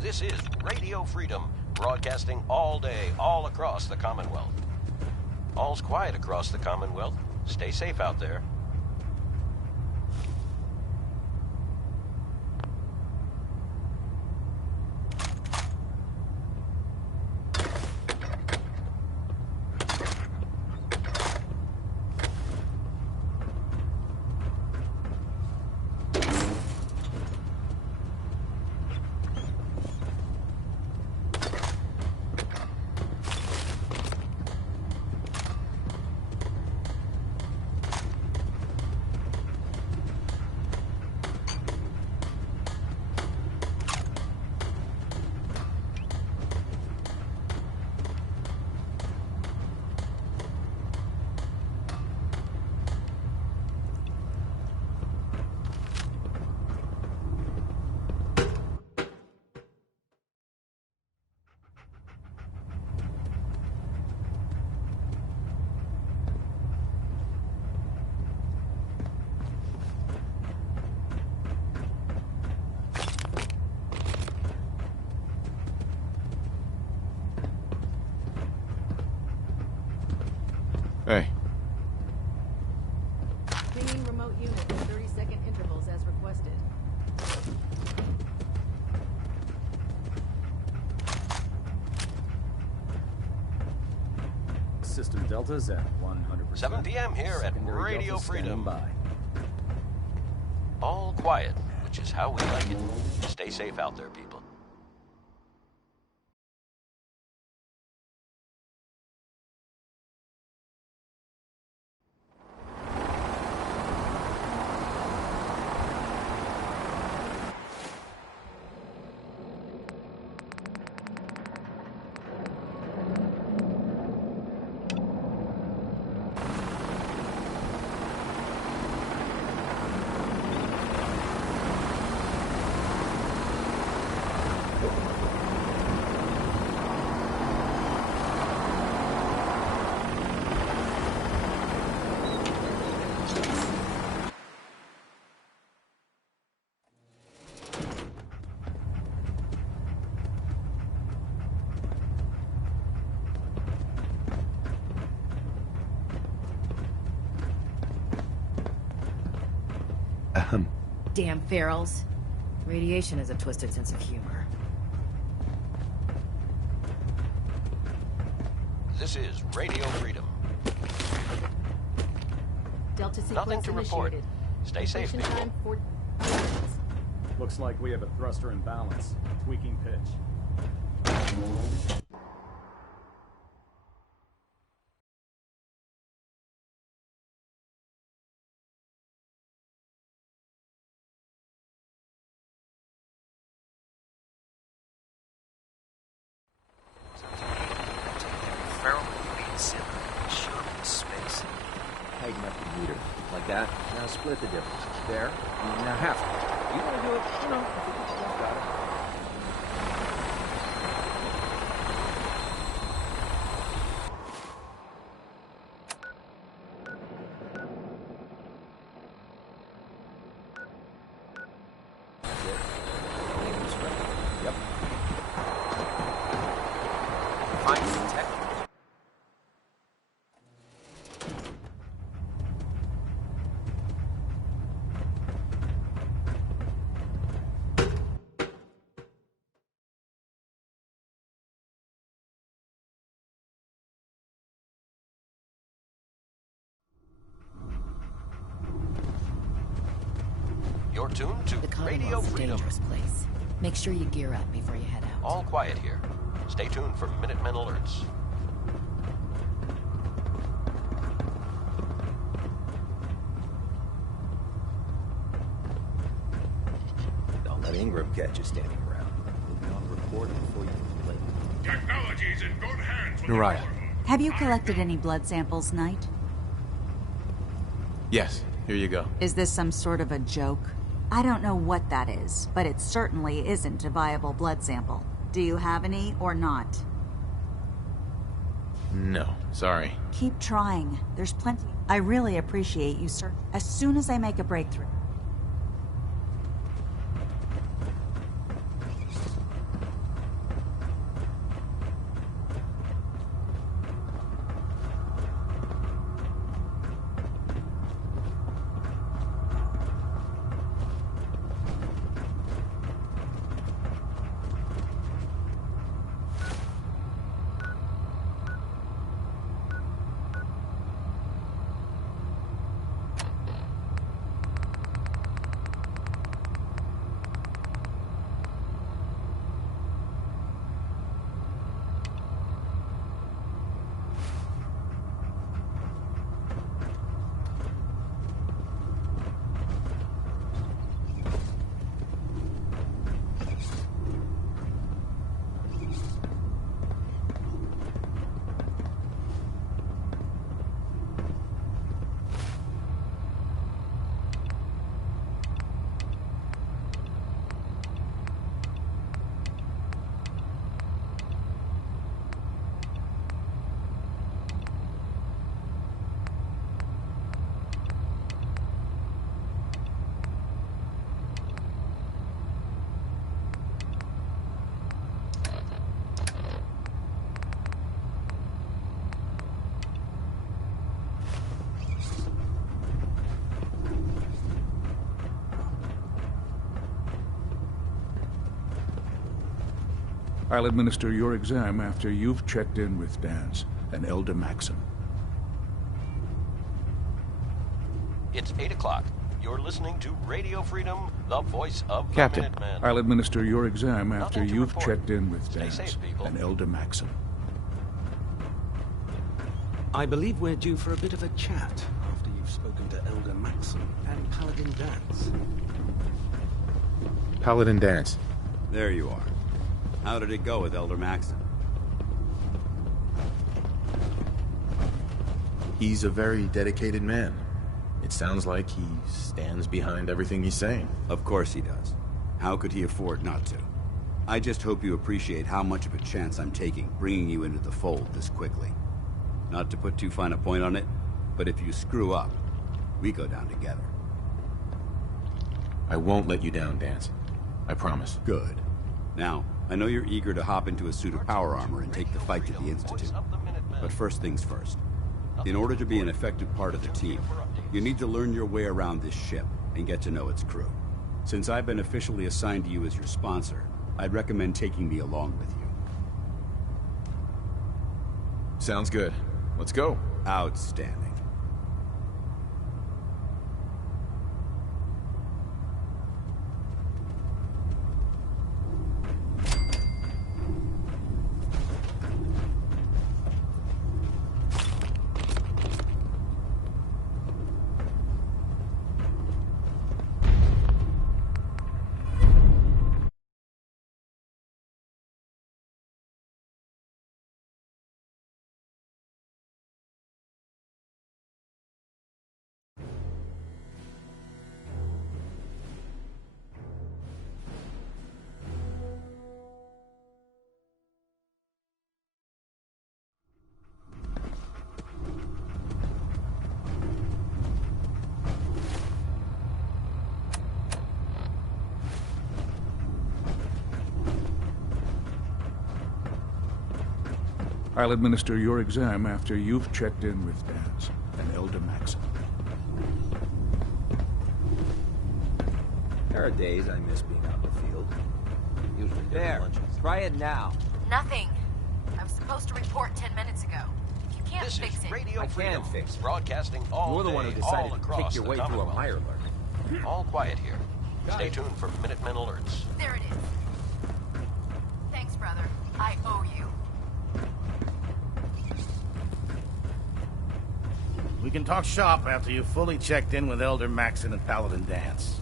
This is Radio Freedom, broadcasting all day, all across the Commonwealth. All's quiet across the Commonwealth. Stay safe out there. Hey. Pinging remote unit in 30-second intervals as requested. System Delta's at 100%. 7 p.m. here at Secondary Radio Delta standing Freedom. by. All quiet, which is how we like it. Stay safe out there, people. Damn ferals. Radiation has a twisted sense of humor. This is Radio Freedom. Delta sequence Nothing to report. initiated. Stay safe, Completion people. time 4 Looks like we have a thruster imbalance. Tweaking pitch. Tighten up the meter. Like that. Now split the difference. There. Now half. You want to do it? You know, I think you got it. That's it. Language ready. Yep. Find some tech. You're tuned to The Radio Commonwealth's a Freedom. dangerous place. Make sure you gear up before you head out. All quiet here. Stay tuned for Minutemen alerts. Don't let Ingram catch you standing around. You'll be on report before you complain. Technology's in good hands with Nariah. Have you collected any blood samples, Knight? Yes, here you go. Is this some sort of a joke? I don't know what that is, but it certainly isn't a viable blood sample. Do you have any or not? No, sorry. Keep trying. There's plenty. I really appreciate you, sir. As soon as I make a breakthrough. I'll administer your exam after you've checked in with Dance and Elder Maxim. It's 8 o'clock. You're listening to Radio Freedom, the voice of the Captain. Minuteman. I'll administer your exam after Nothing to you've report. checked in with Stay Dance safe, people. and Elder Maxim. I believe we're due for a bit of a chat after you've spoken to Elder Maxim and Paladin Dance. Paladin Dance. There you are. How did it go with Elder Maxim? He's a very dedicated man. It sounds like he stands behind everything he's saying. Of course he does. How could he afford not to? I just hope you appreciate how much of a chance I'm taking bringing you into the fold this quickly. Not to put too fine a point on it, but if you screw up, we go down together. I won't let you down, Dance. I promise. Good. Now, I know you're eager to hop into a suit of power armor and take the fight to the Institute. But first things first. In order to be an effective part of the team, you need to learn your way around this ship and get to know its crew. Since I've been officially assigned to you as your sponsor, I'd recommend taking me along with you. Sounds good. Let's go. Outstanding. I'll administer your exam after you've checked in with Dance and Elder Maxim. There are days I miss being out in the field. Usually there. Lunches. Try it now. Nothing. I was supposed to report 10 minutes ago. You can't This fix is it. Radio I Freedom, can fix it. broadcasting all You're the day, one who decided all to across pick your the way through a Commonwealth. mire lurk. All quiet here. Stay tuned for Minutemen alerts. There it is. Thanks, brother. I owe you. We can talk shop after you've fully checked in with Elder Maxon and Paladin Dance.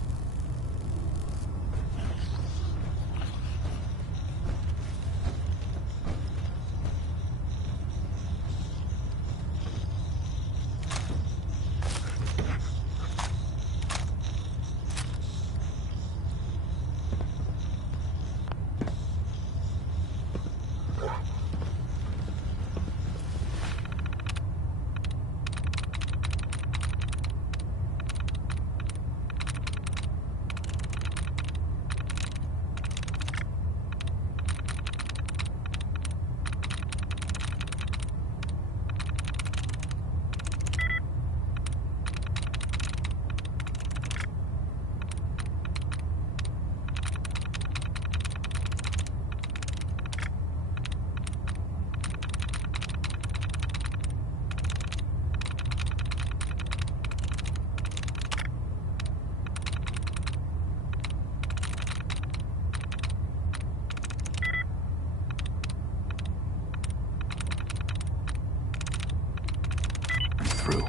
Through.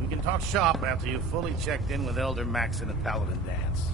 We can talk shop after you've fully checked in with Elder Maxon and Paladin Dance.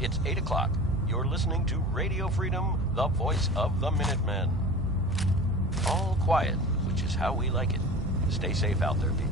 It's 8 o'clock. You're listening to Radio Freedom, the voice of the Minutemen. All quiet, which is how we like it. Stay safe out there, people.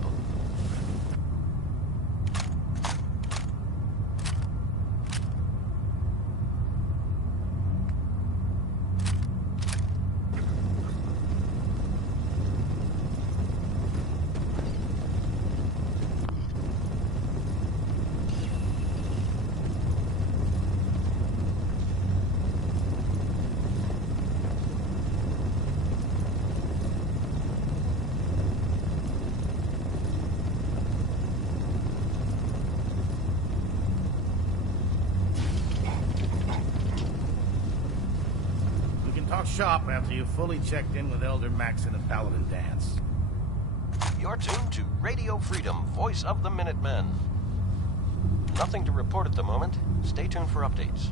Talk shop after you've fully checked in with Elder Maxon and Paladin Dance. You're tuned to Radio Freedom, voice of the Minutemen. Nothing to report at the moment. Stay tuned for updates.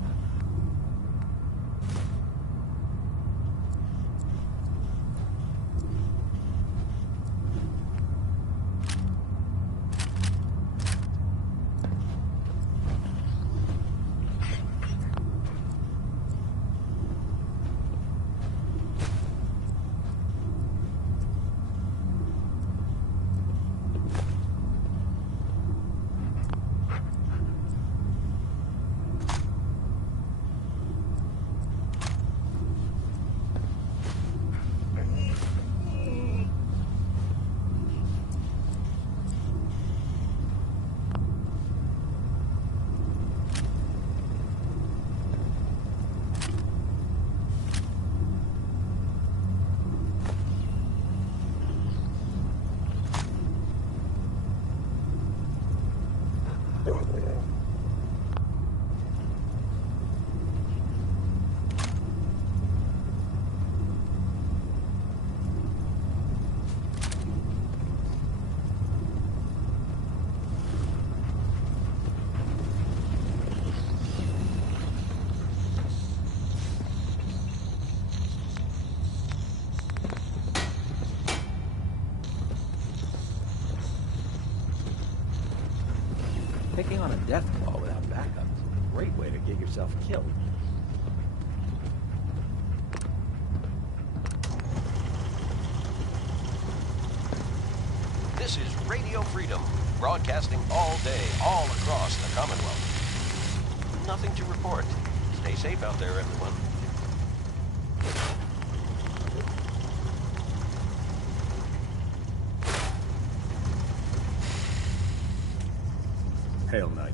Picking on a death claw without backup is a great way to get yourself killed. This is Radio Freedom, broadcasting all day, all across the Commonwealth. Nothing to report. Stay safe out there, everyone. Hail Knight.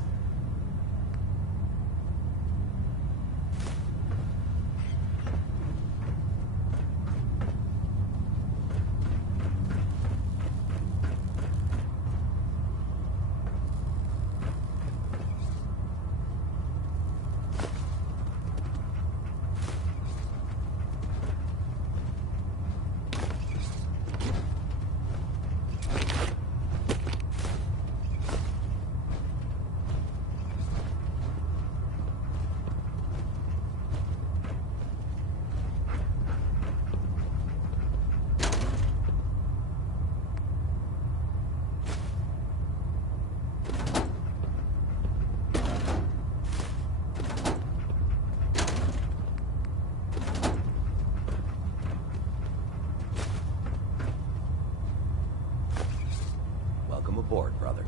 Welcome aboard, brother.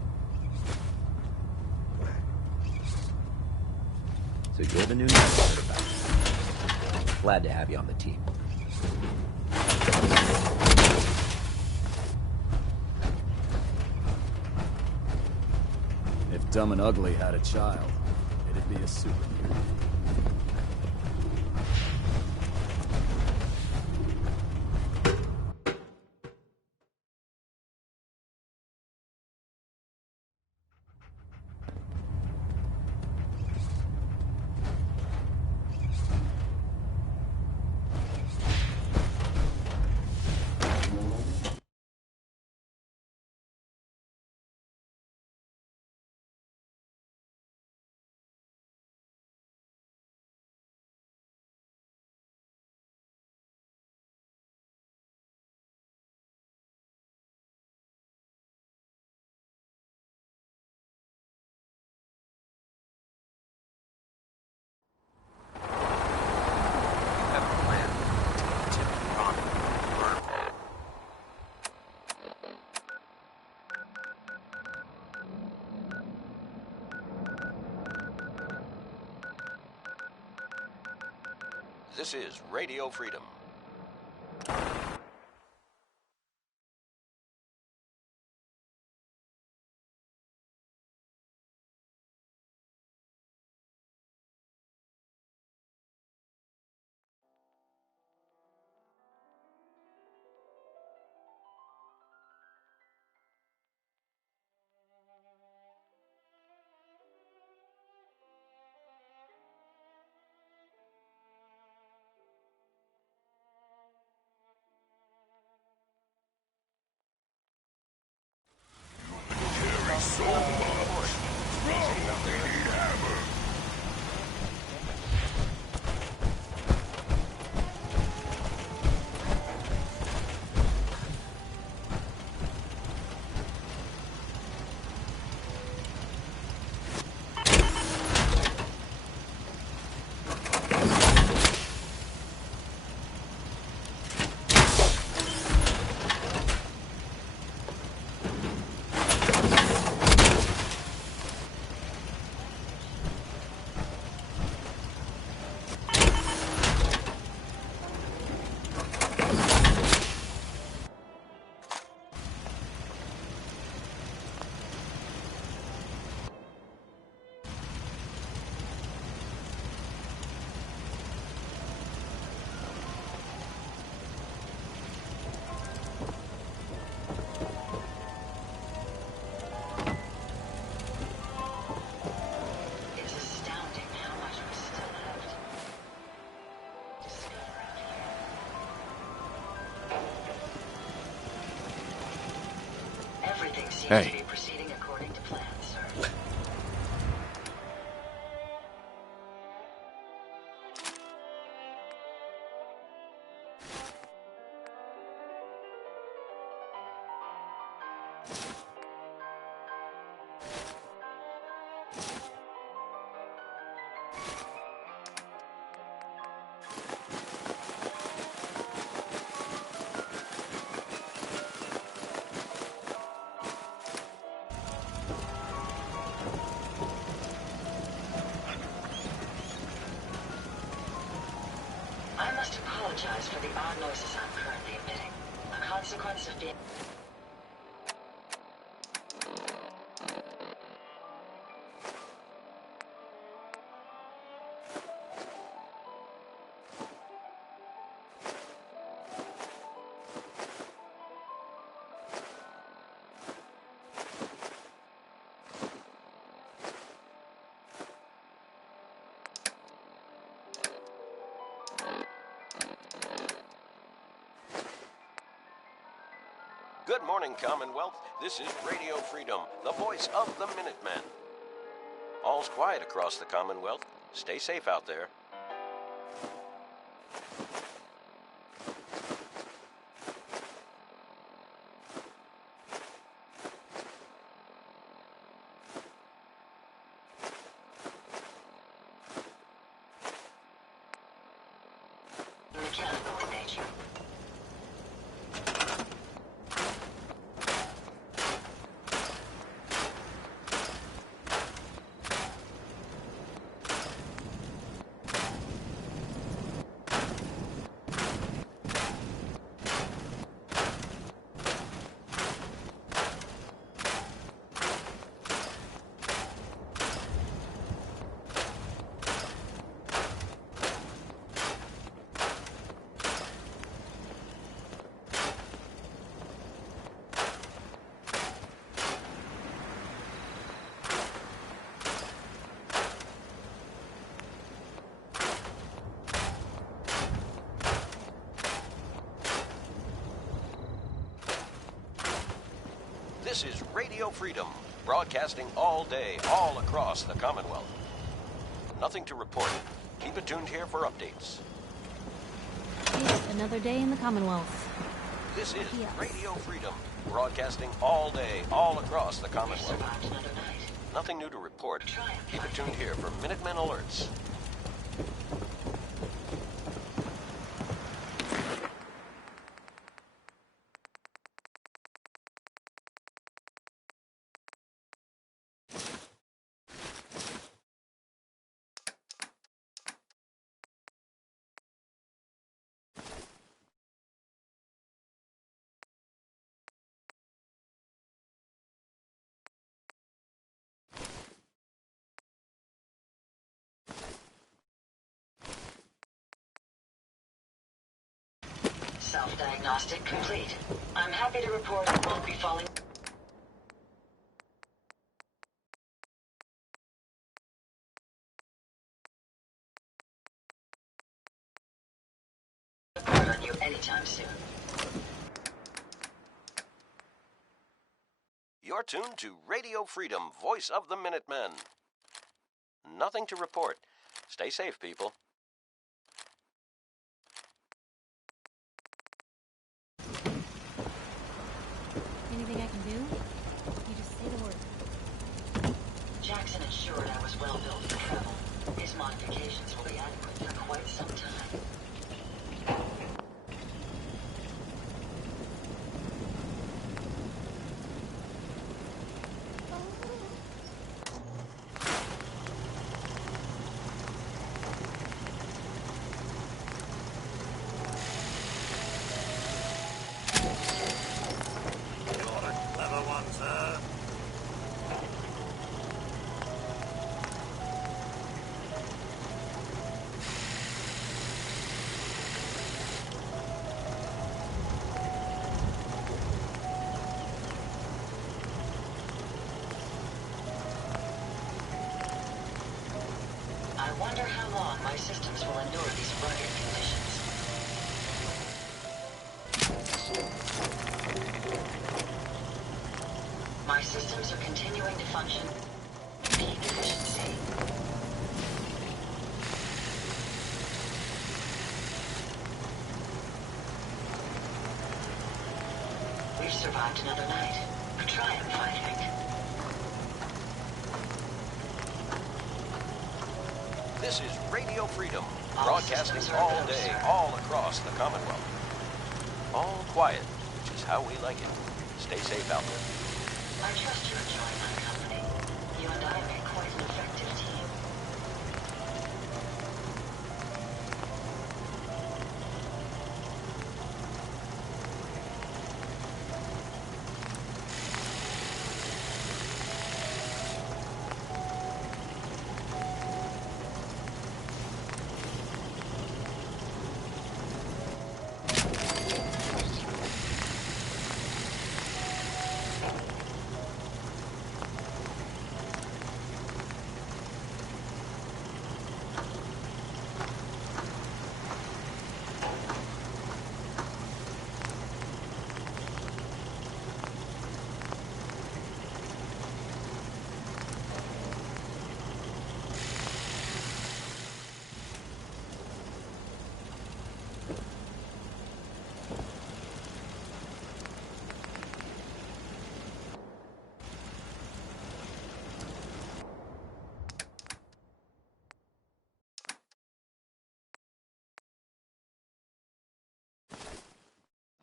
So you're the new knight I heard about. Glad to have you on the team. If Dumb and Ugly had a child, it'd be a superhero. This is Radio Freedom. So much. Probably need hammer. Everything seems Hey. to be proceeding according to plan, sir. I must apologize for the odd noises I'm currently emitting. A consequence of being... Good morning, Commonwealth. This is Radio Freedom, the voice of the Minutemen. All's quiet across the Commonwealth. Stay safe out there. mechanical in nature. This is Radio Freedom, broadcasting all day, all across the Commonwealth. Nothing to report. Keep it tuned here for updates. It's another day in the Commonwealth. This is Radio Freedom, broadcasting all day, all across the Commonwealth. Nothing new to report. Keep it tuned here for Minutemen alerts. Self-diagnostic complete. I'm happy to report I won't be falling apart on you anytime soon. You're tuned to Radio Freedom, voice of the Minutemen. Nothing to report. Stay safe, people. Anything I can do? You just say the word. Jackson assured I was well built for travel. His modifications will be adequate for quite some time. I wonder how long my systems will endure these rugged conditions. My systems are continuing to function. Peak efficiency. We've survived another night. A triumph, I think. This is Radio Freedom, broadcasting all day, all across the Commonwealth. All quiet, which is how we like it. Stay safe out there. I trust you enjoy my company. You and I make quite an effective team.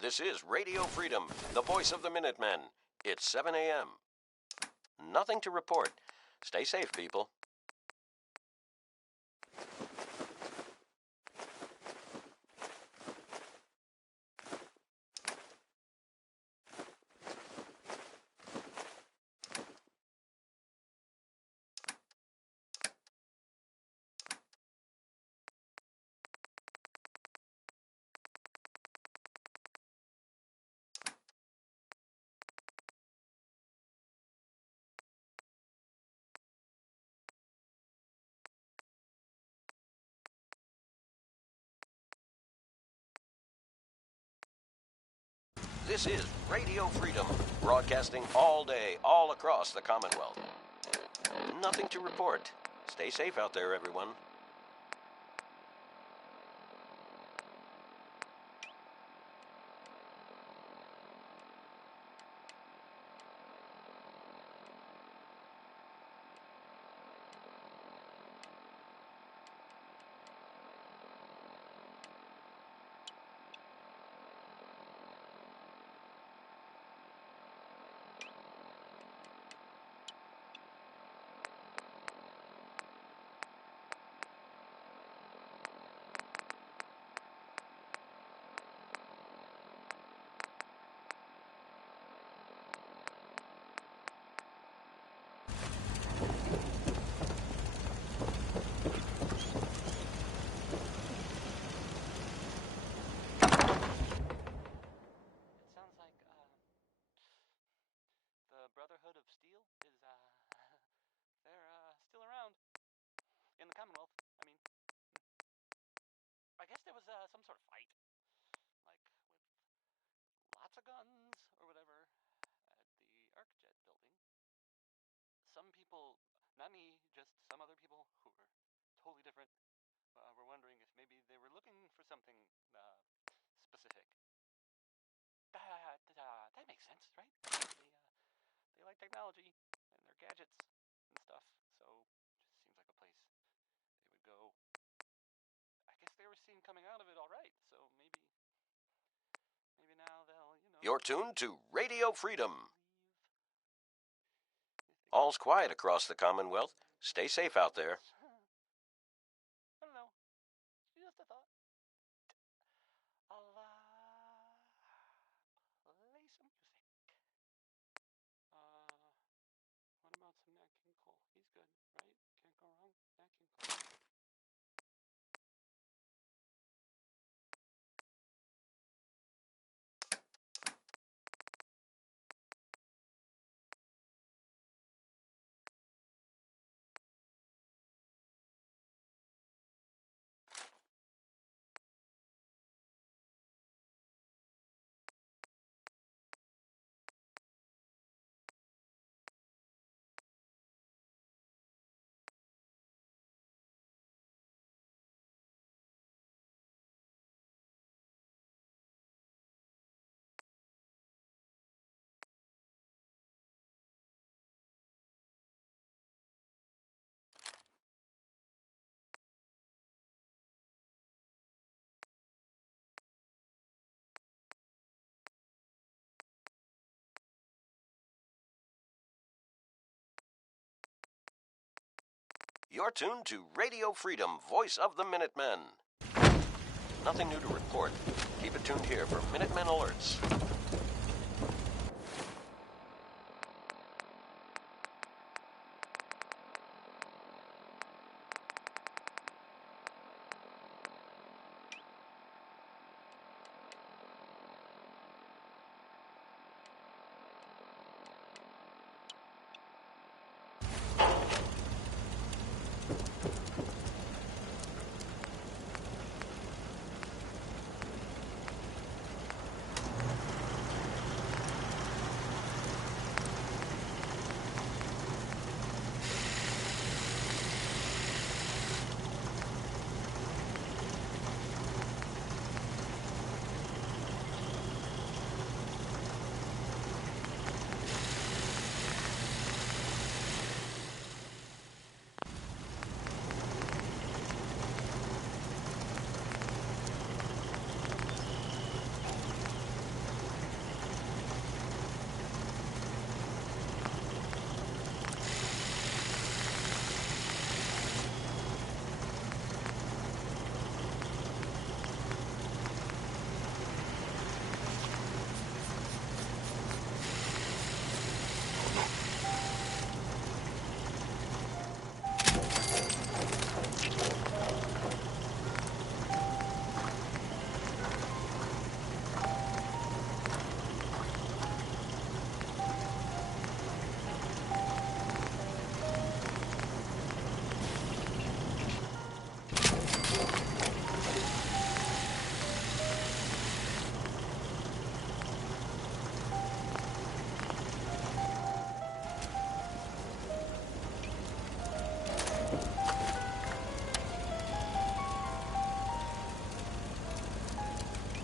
This is Radio Freedom, the voice of the Minutemen. It's 7 a.m. Nothing to report. Stay safe, people. This is Radio Freedom, broadcasting all day, all across the Commonwealth. Nothing to report. Stay safe out there, everyone. They were looking for something specific. That makes sense, right? They like technology and their gadgets and stuff, so it just seems like a place they would go. I guess they were seen coming out of it all right, so maybe now they'll, You're tuned to Radio Freedom. All's quiet across the Commonwealth. Stay safe out there. I don't know. Just a thought. I'll play some music. What about some Nat King Cole? He's good, right? Can't go wrong. Nat King Cole. You're tuned to Radio Freedom, voice of the Minutemen. Nothing new to report. Keep it tuned here for Minutemen alerts.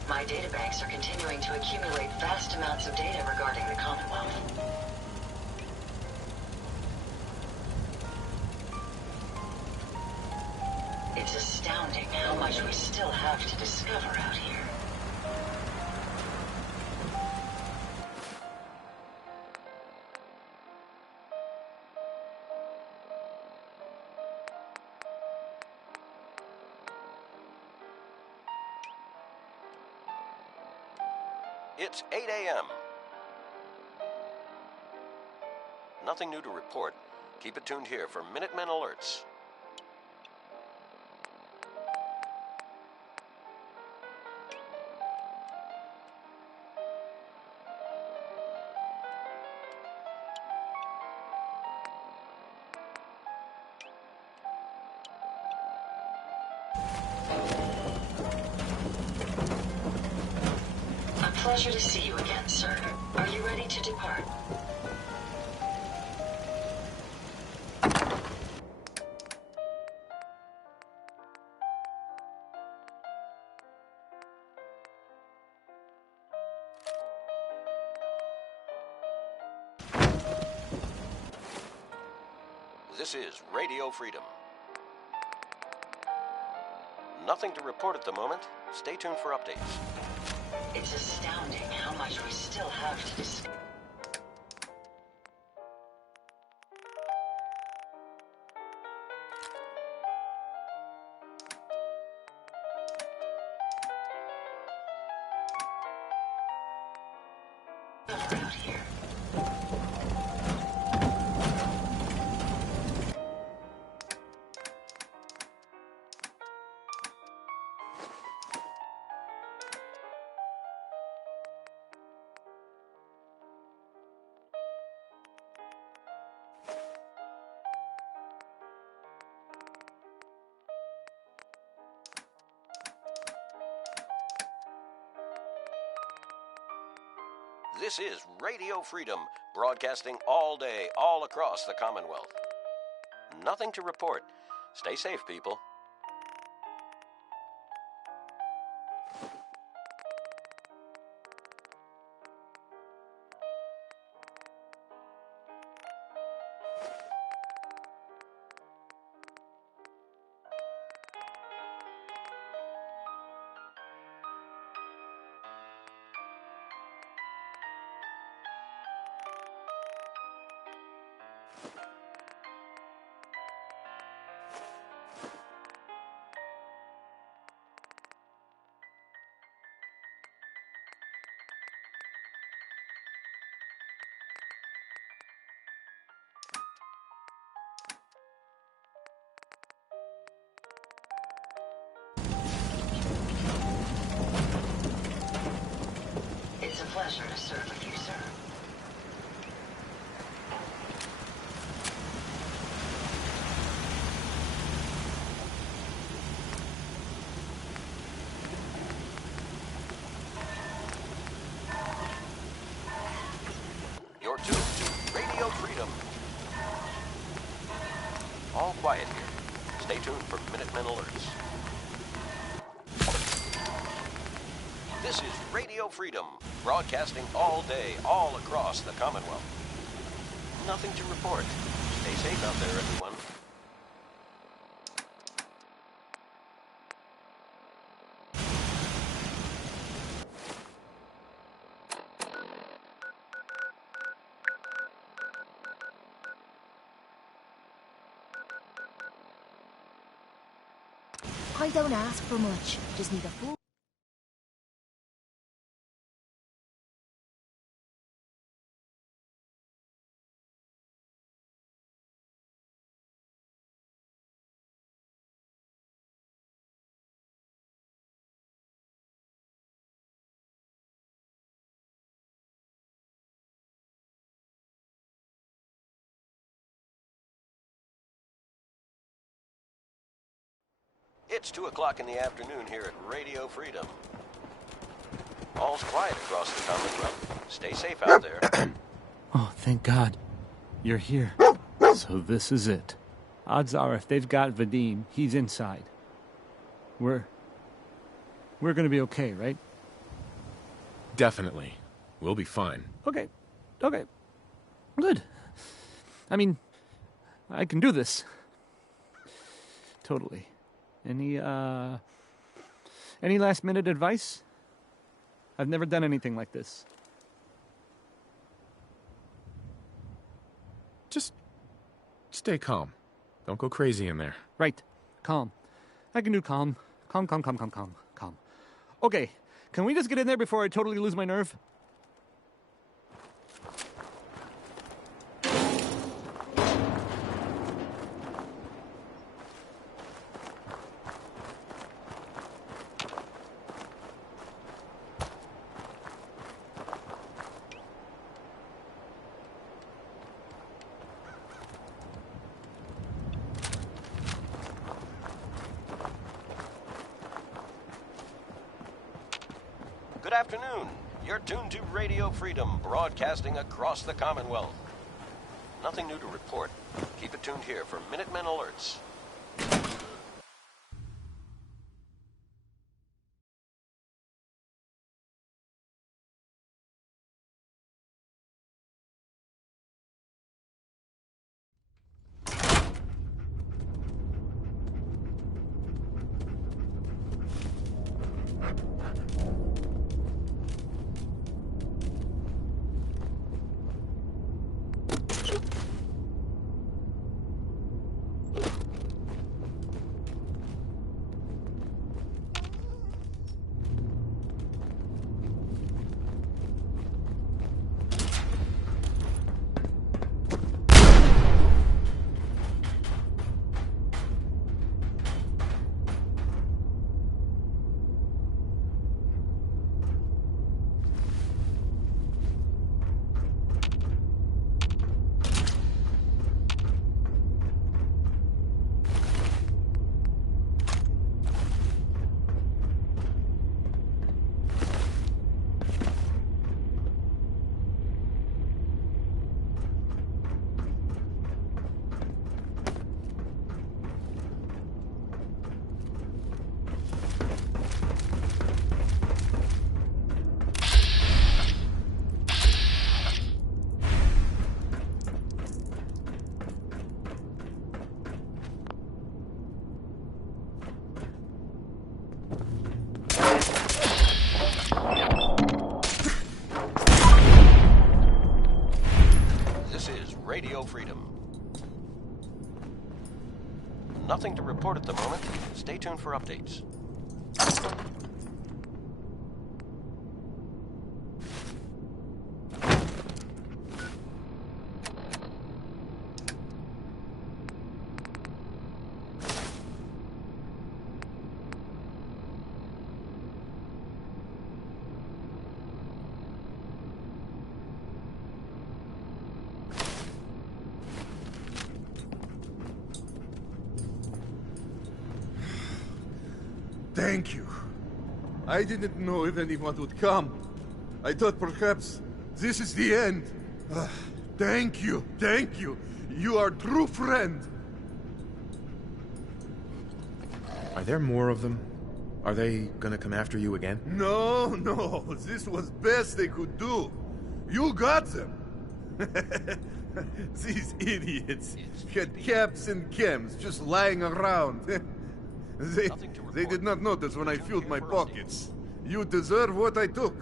My databanks are continuing to accumulate vast amounts of data regarding the Commonwealth. It's astounding how much we still have to discover out here. It's 8 a.m. Nothing new to report. Keep it tuned here for Minutemen alerts. Pleasure to see you again, sir. Are you ready to depart? This is Radio Freedom. Nothing to report at the moment. Stay tuned for updates. It's astounding how much we still have to discuss. Out here. This is Radio Freedom, broadcasting all day, all across the Commonwealth. Nothing to report. Stay safe, people. It's a pleasure to serve with you, sir. You're tuned to Radio Freedom. All quiet here. Stay tuned for Minutemen alerts. This is Radio Freedom, broadcasting all day, all across the Commonwealth. Nothing to report. Stay safe out there, everyone. I don't ask for much, just need a full... It's 2 o'clock in the afternoon here at Radio Freedom. All's quiet across the Commonwealth. Stay safe out there. Oh, thank God. You're here. So this is it. Odds are if they've got Vadim, he's inside. We're gonna be okay, right? Definitely. We'll be fine. Okay. Good. I mean, I can do this. Totally. Any last minute advice? I've never done anything like this. Just stay calm. Don't go crazy in there. Right. Calm. I can do calm. Calm. Okay. Can we just get in there before I totally lose my nerve? Good afternoon. You're tuned to Radio Freedom, broadcasting across the Commonwealth. Nothing new to report. Keep it tuned here for Minutemen alerts. Nothing to report at the moment. Stay tuned for updates. Thank you. I didn't know if anyone would come. I thought perhaps this is the end. Thank you, thank you. You are a true friend. Are there more of them? Are they gonna come after you again? No, this was best they could do. You got them. These idiots had caps and chems just lying around. They did not notice when I filled my pockets. You deserve what I took.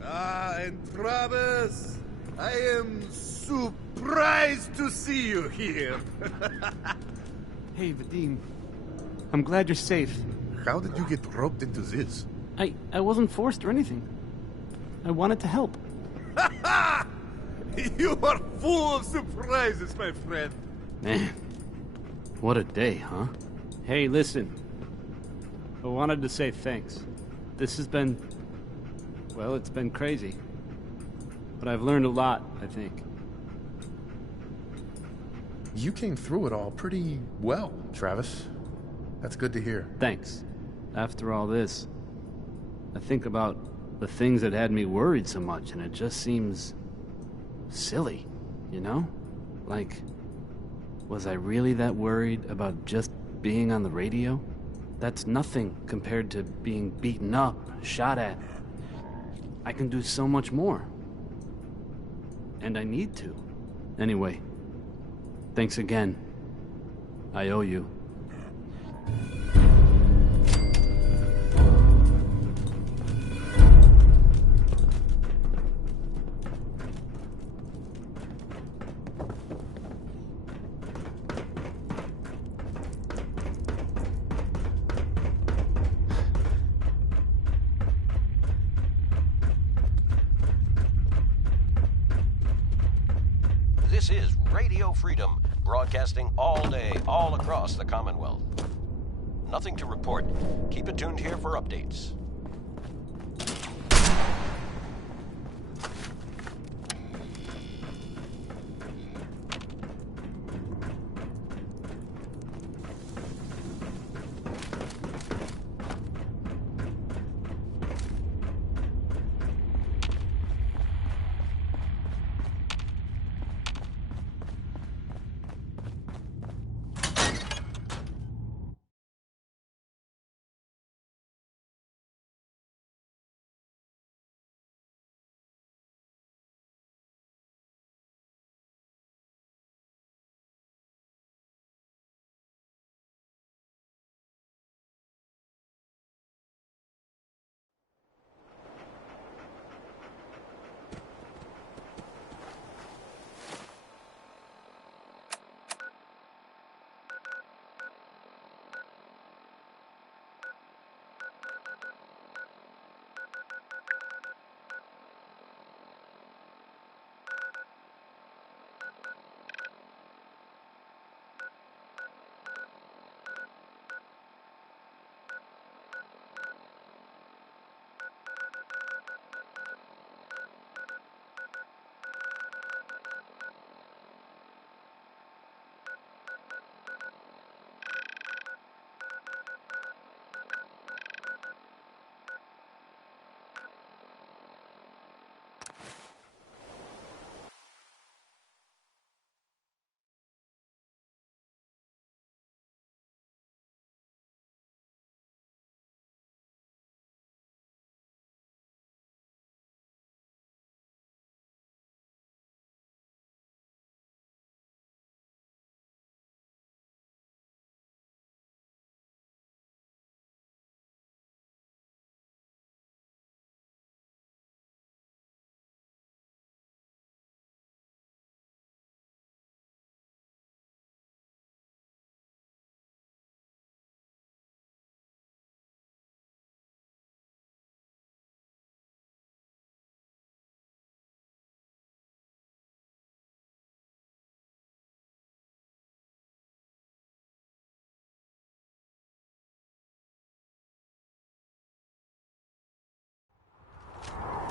And Travis, I am surprised to see you here. Hey, Vadim. I'm glad you're safe. How did you get roped into this? I wasn't forced or anything. I wanted to help. You are full of surprises, my friend. Man, what a day, huh? Hey, listen. I wanted to say thanks. This has been... well, it's been crazy. But I've learned a lot, I think. You came through it all pretty well, Travis. That's good to hear. Thanks. After all this, I think about the things that had me worried so much, and it just seems... silly, you know? Like, was I really that worried about just being on the radio? That's nothing compared to being beaten up, shot at. I can do so much more. And I need to. Anyway, thanks again. I owe you. This is Radio Freedom, broadcasting all day, all across the Commonwealth. Nothing to report. Keep it tuned here for updates.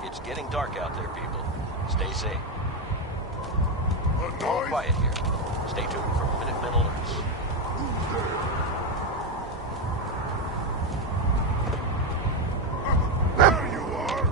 It's getting dark out there, people. Stay safe. All quiet here. Stay tuned for Minutemen alerts. There you are!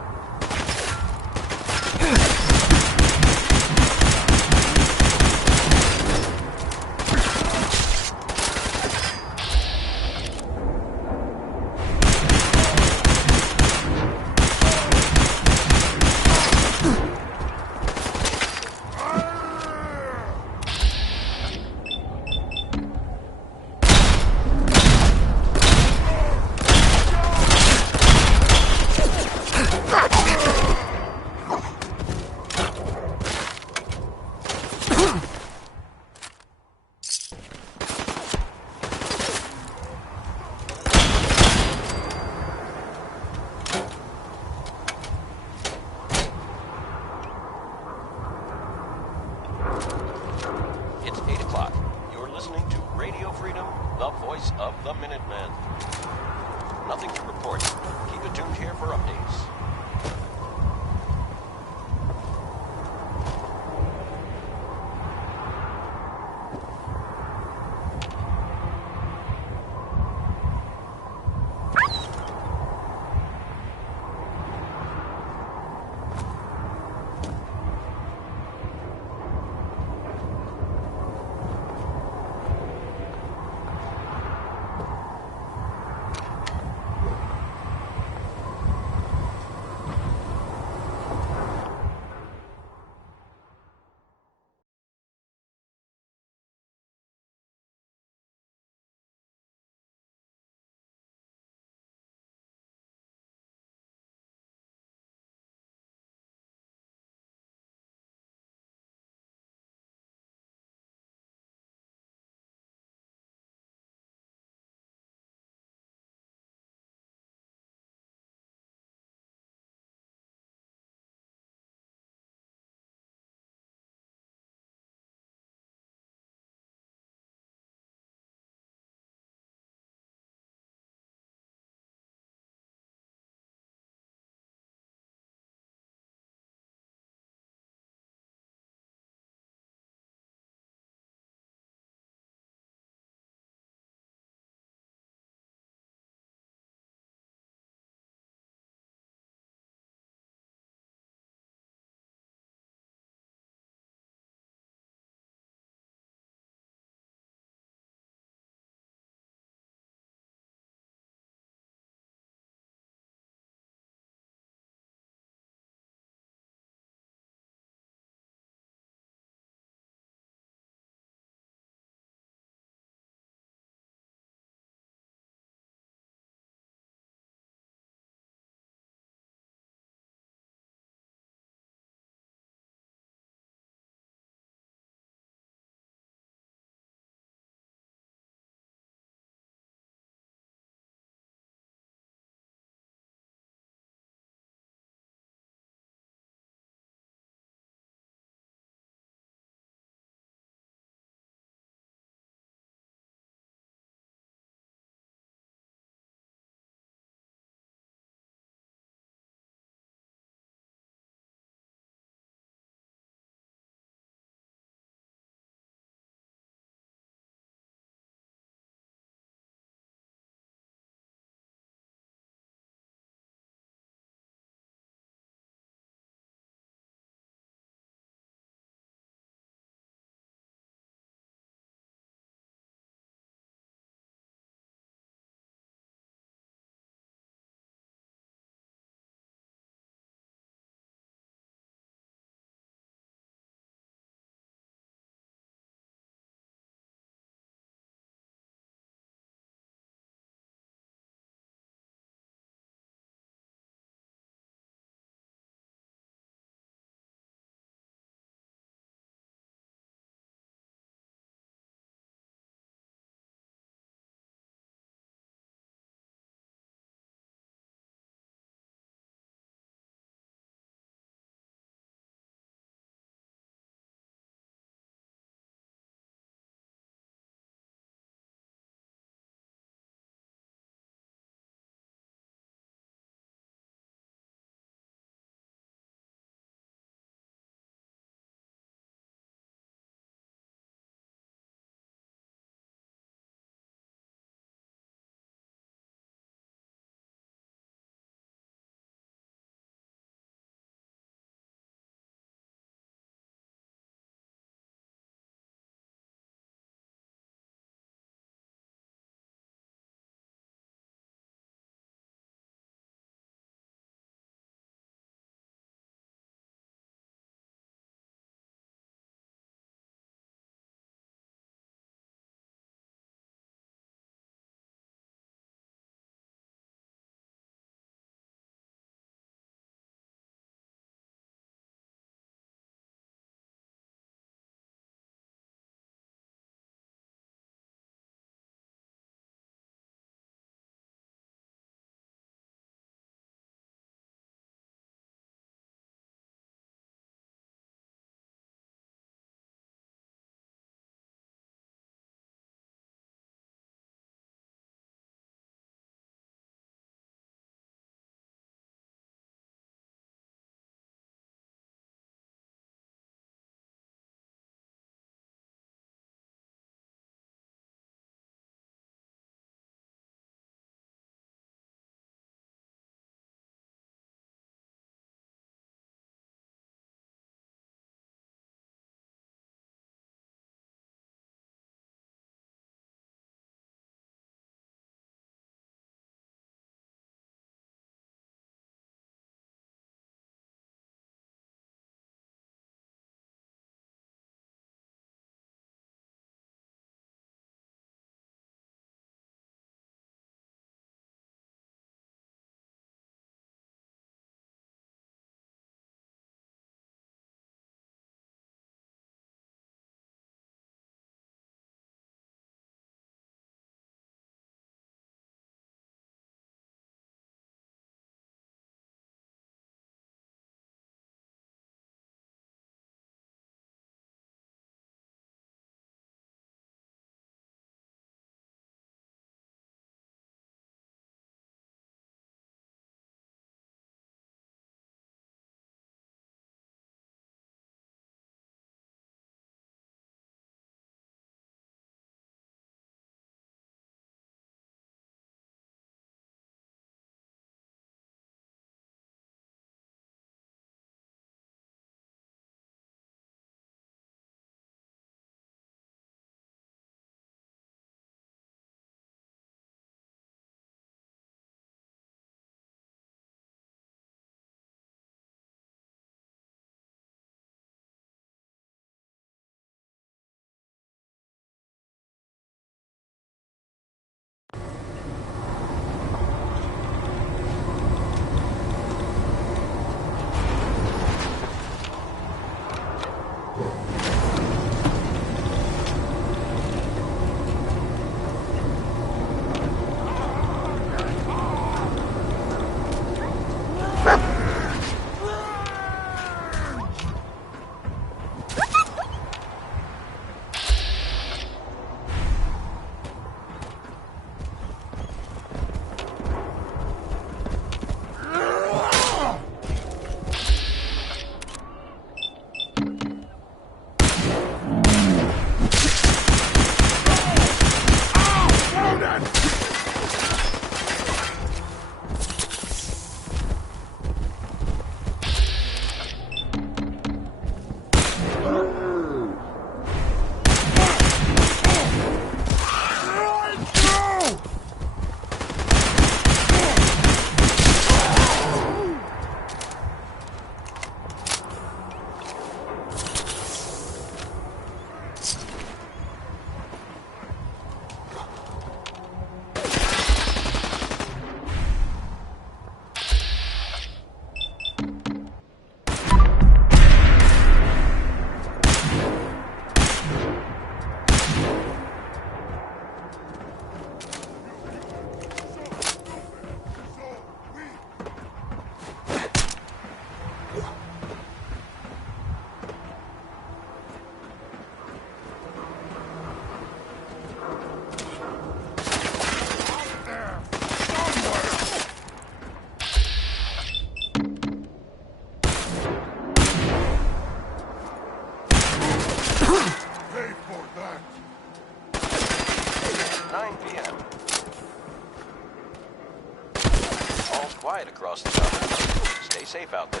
across the Commonwealth. Stay safe out there.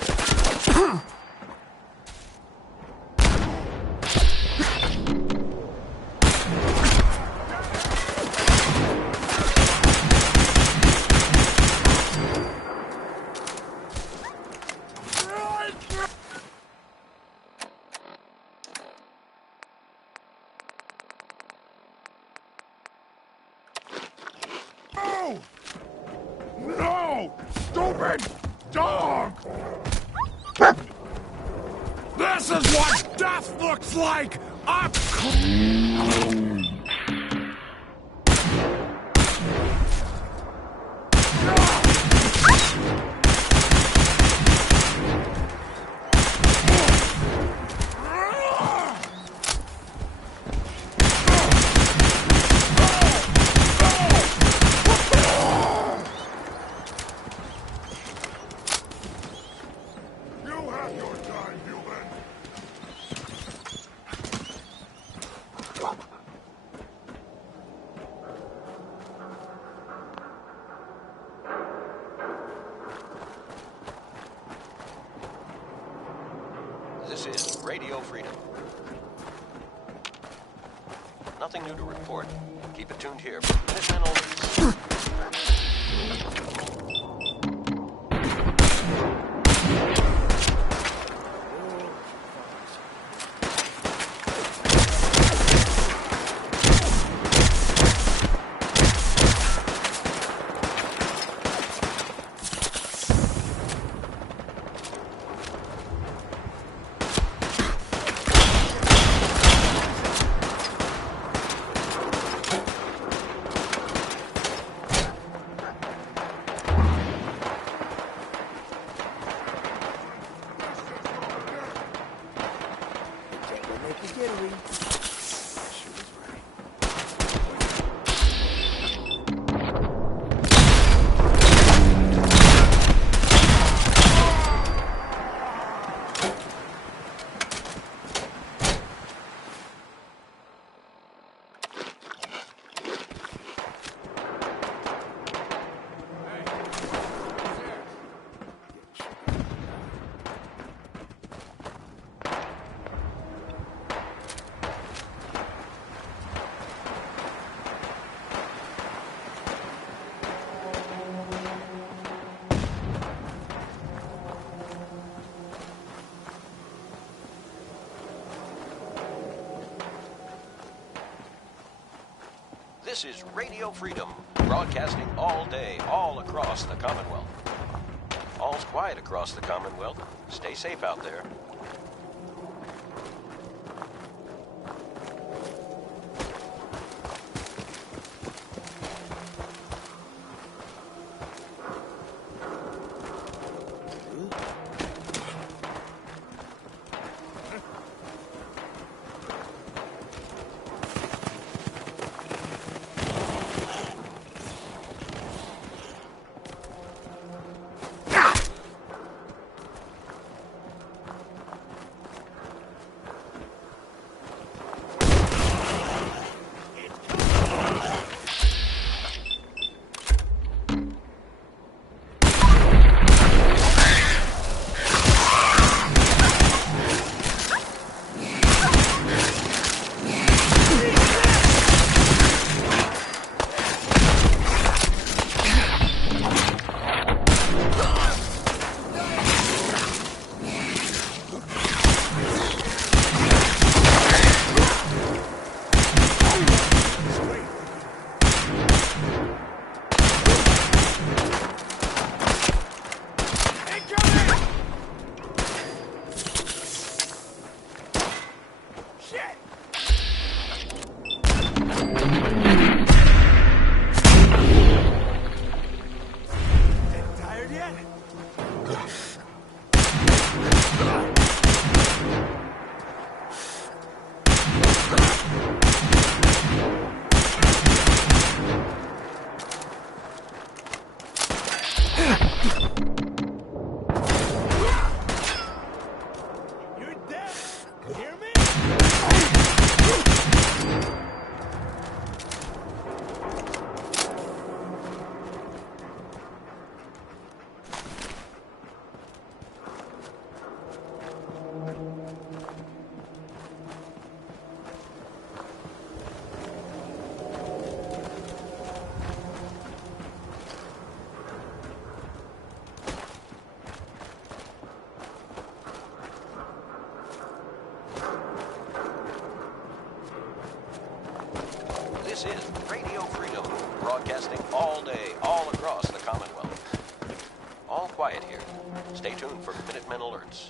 No! Stupid dog! This is what death looks like! Up close! This is Radio Freedom. Nothing new to report. Keep it tuned here for Minutemen alerts. This is Radio Freedom, broadcasting all day, all across the Commonwealth. All's quiet across the Commonwealth. Stay safe out there. This is Radio Freedom, broadcasting all day, all across the Commonwealth. All quiet here. Stay tuned for Minutemen alerts.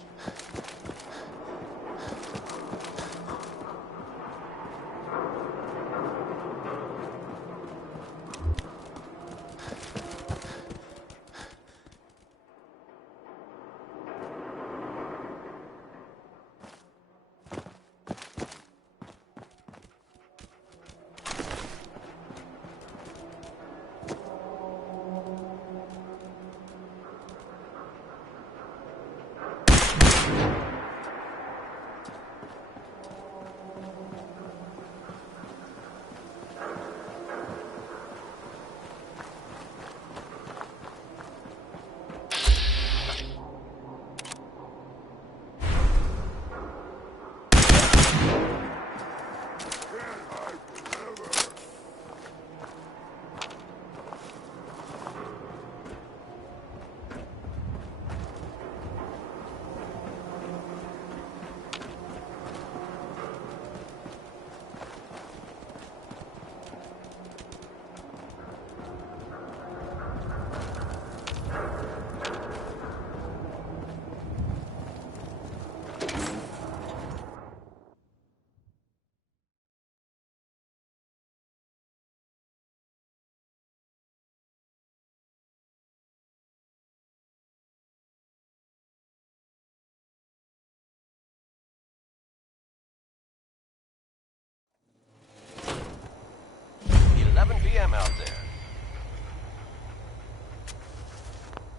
Out there.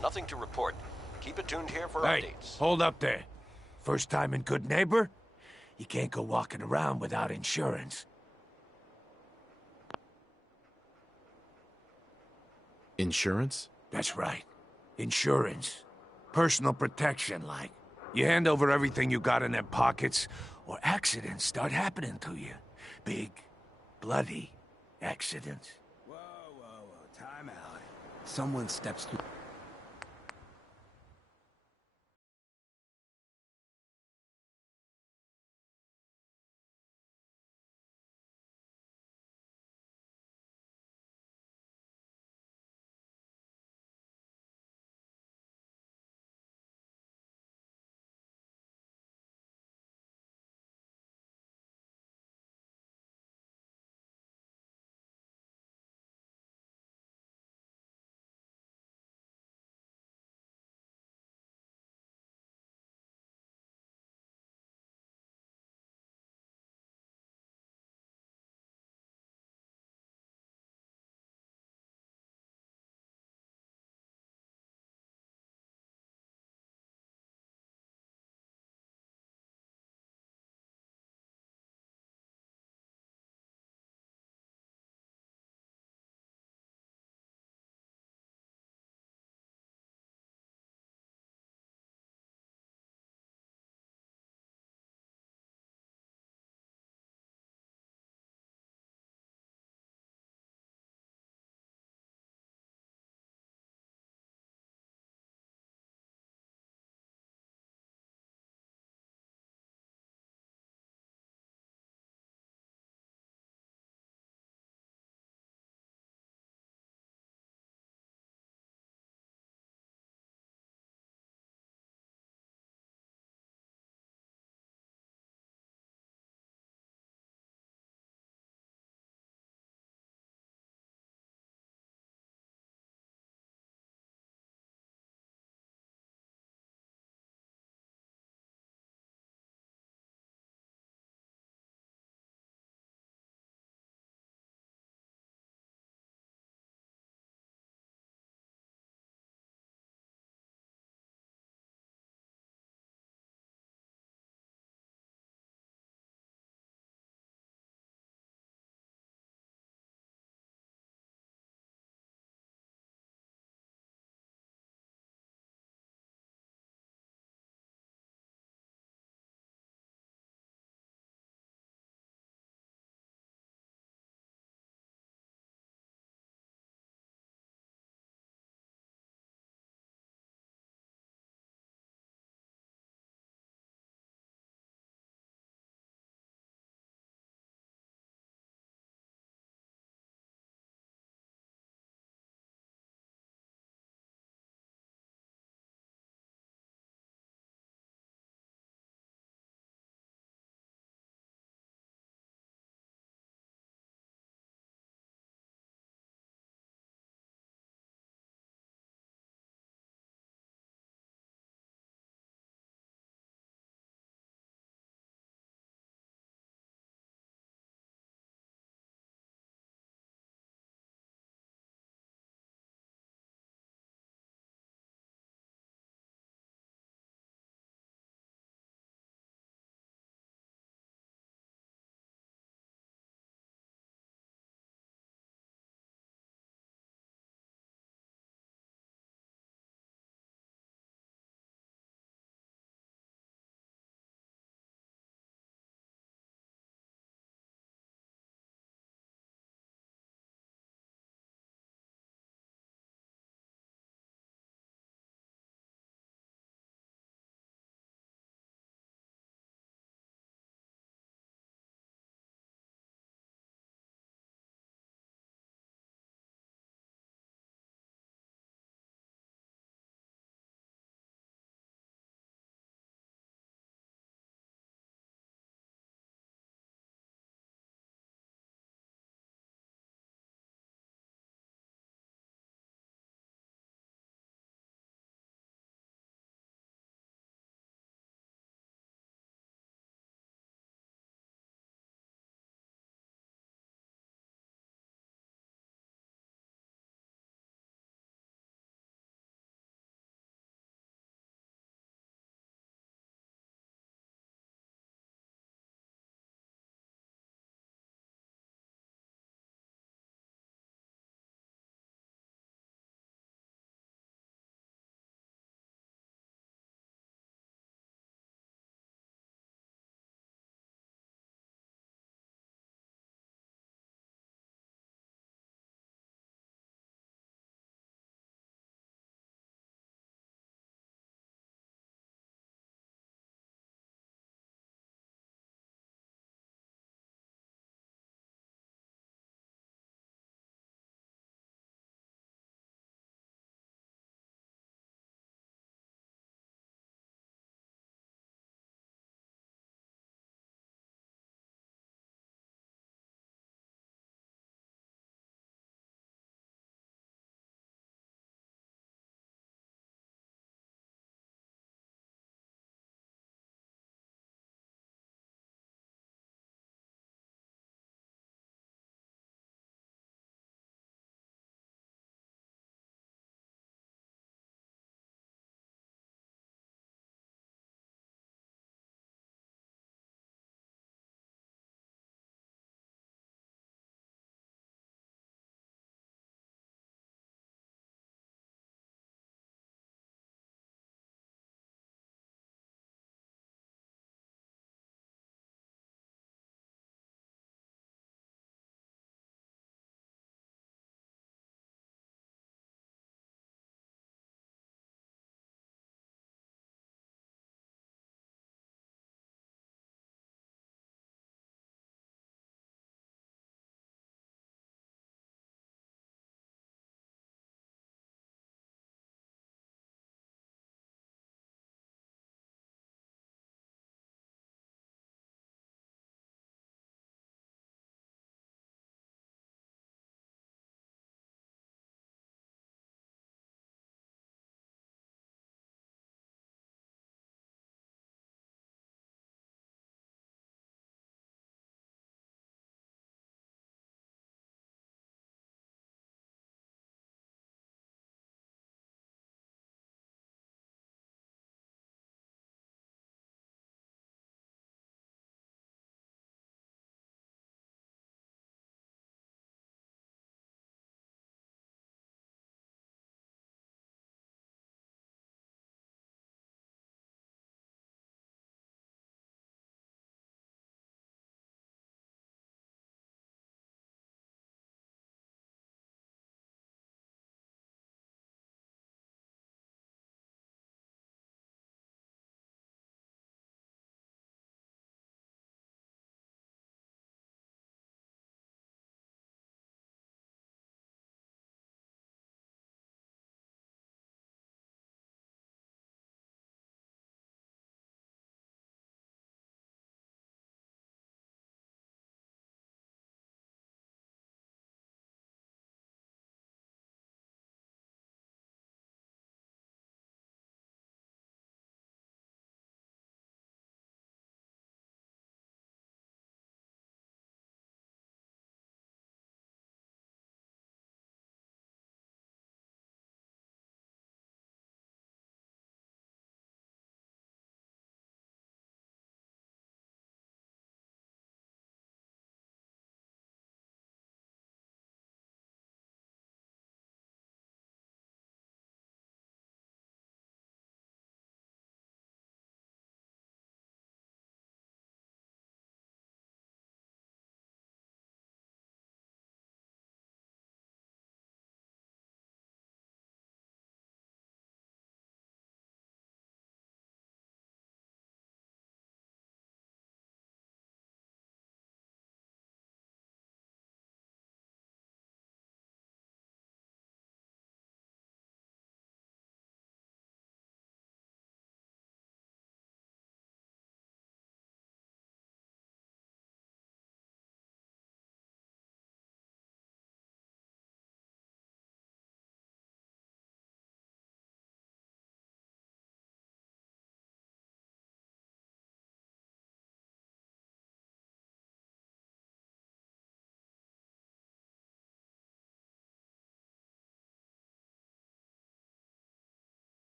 Nothing to report. Keep it tuned here for updates. Hold up there. First time in Good Neighbor? You can't go walking around without insurance. Insurance? That's right. Insurance. Personal protection, like. You hand over everything you got in them pockets, or accidents start happening to you. Big, bloody accidents. Time out. Someone steps through.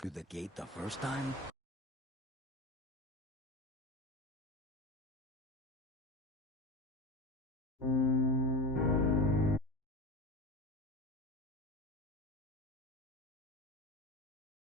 through the gate the first time?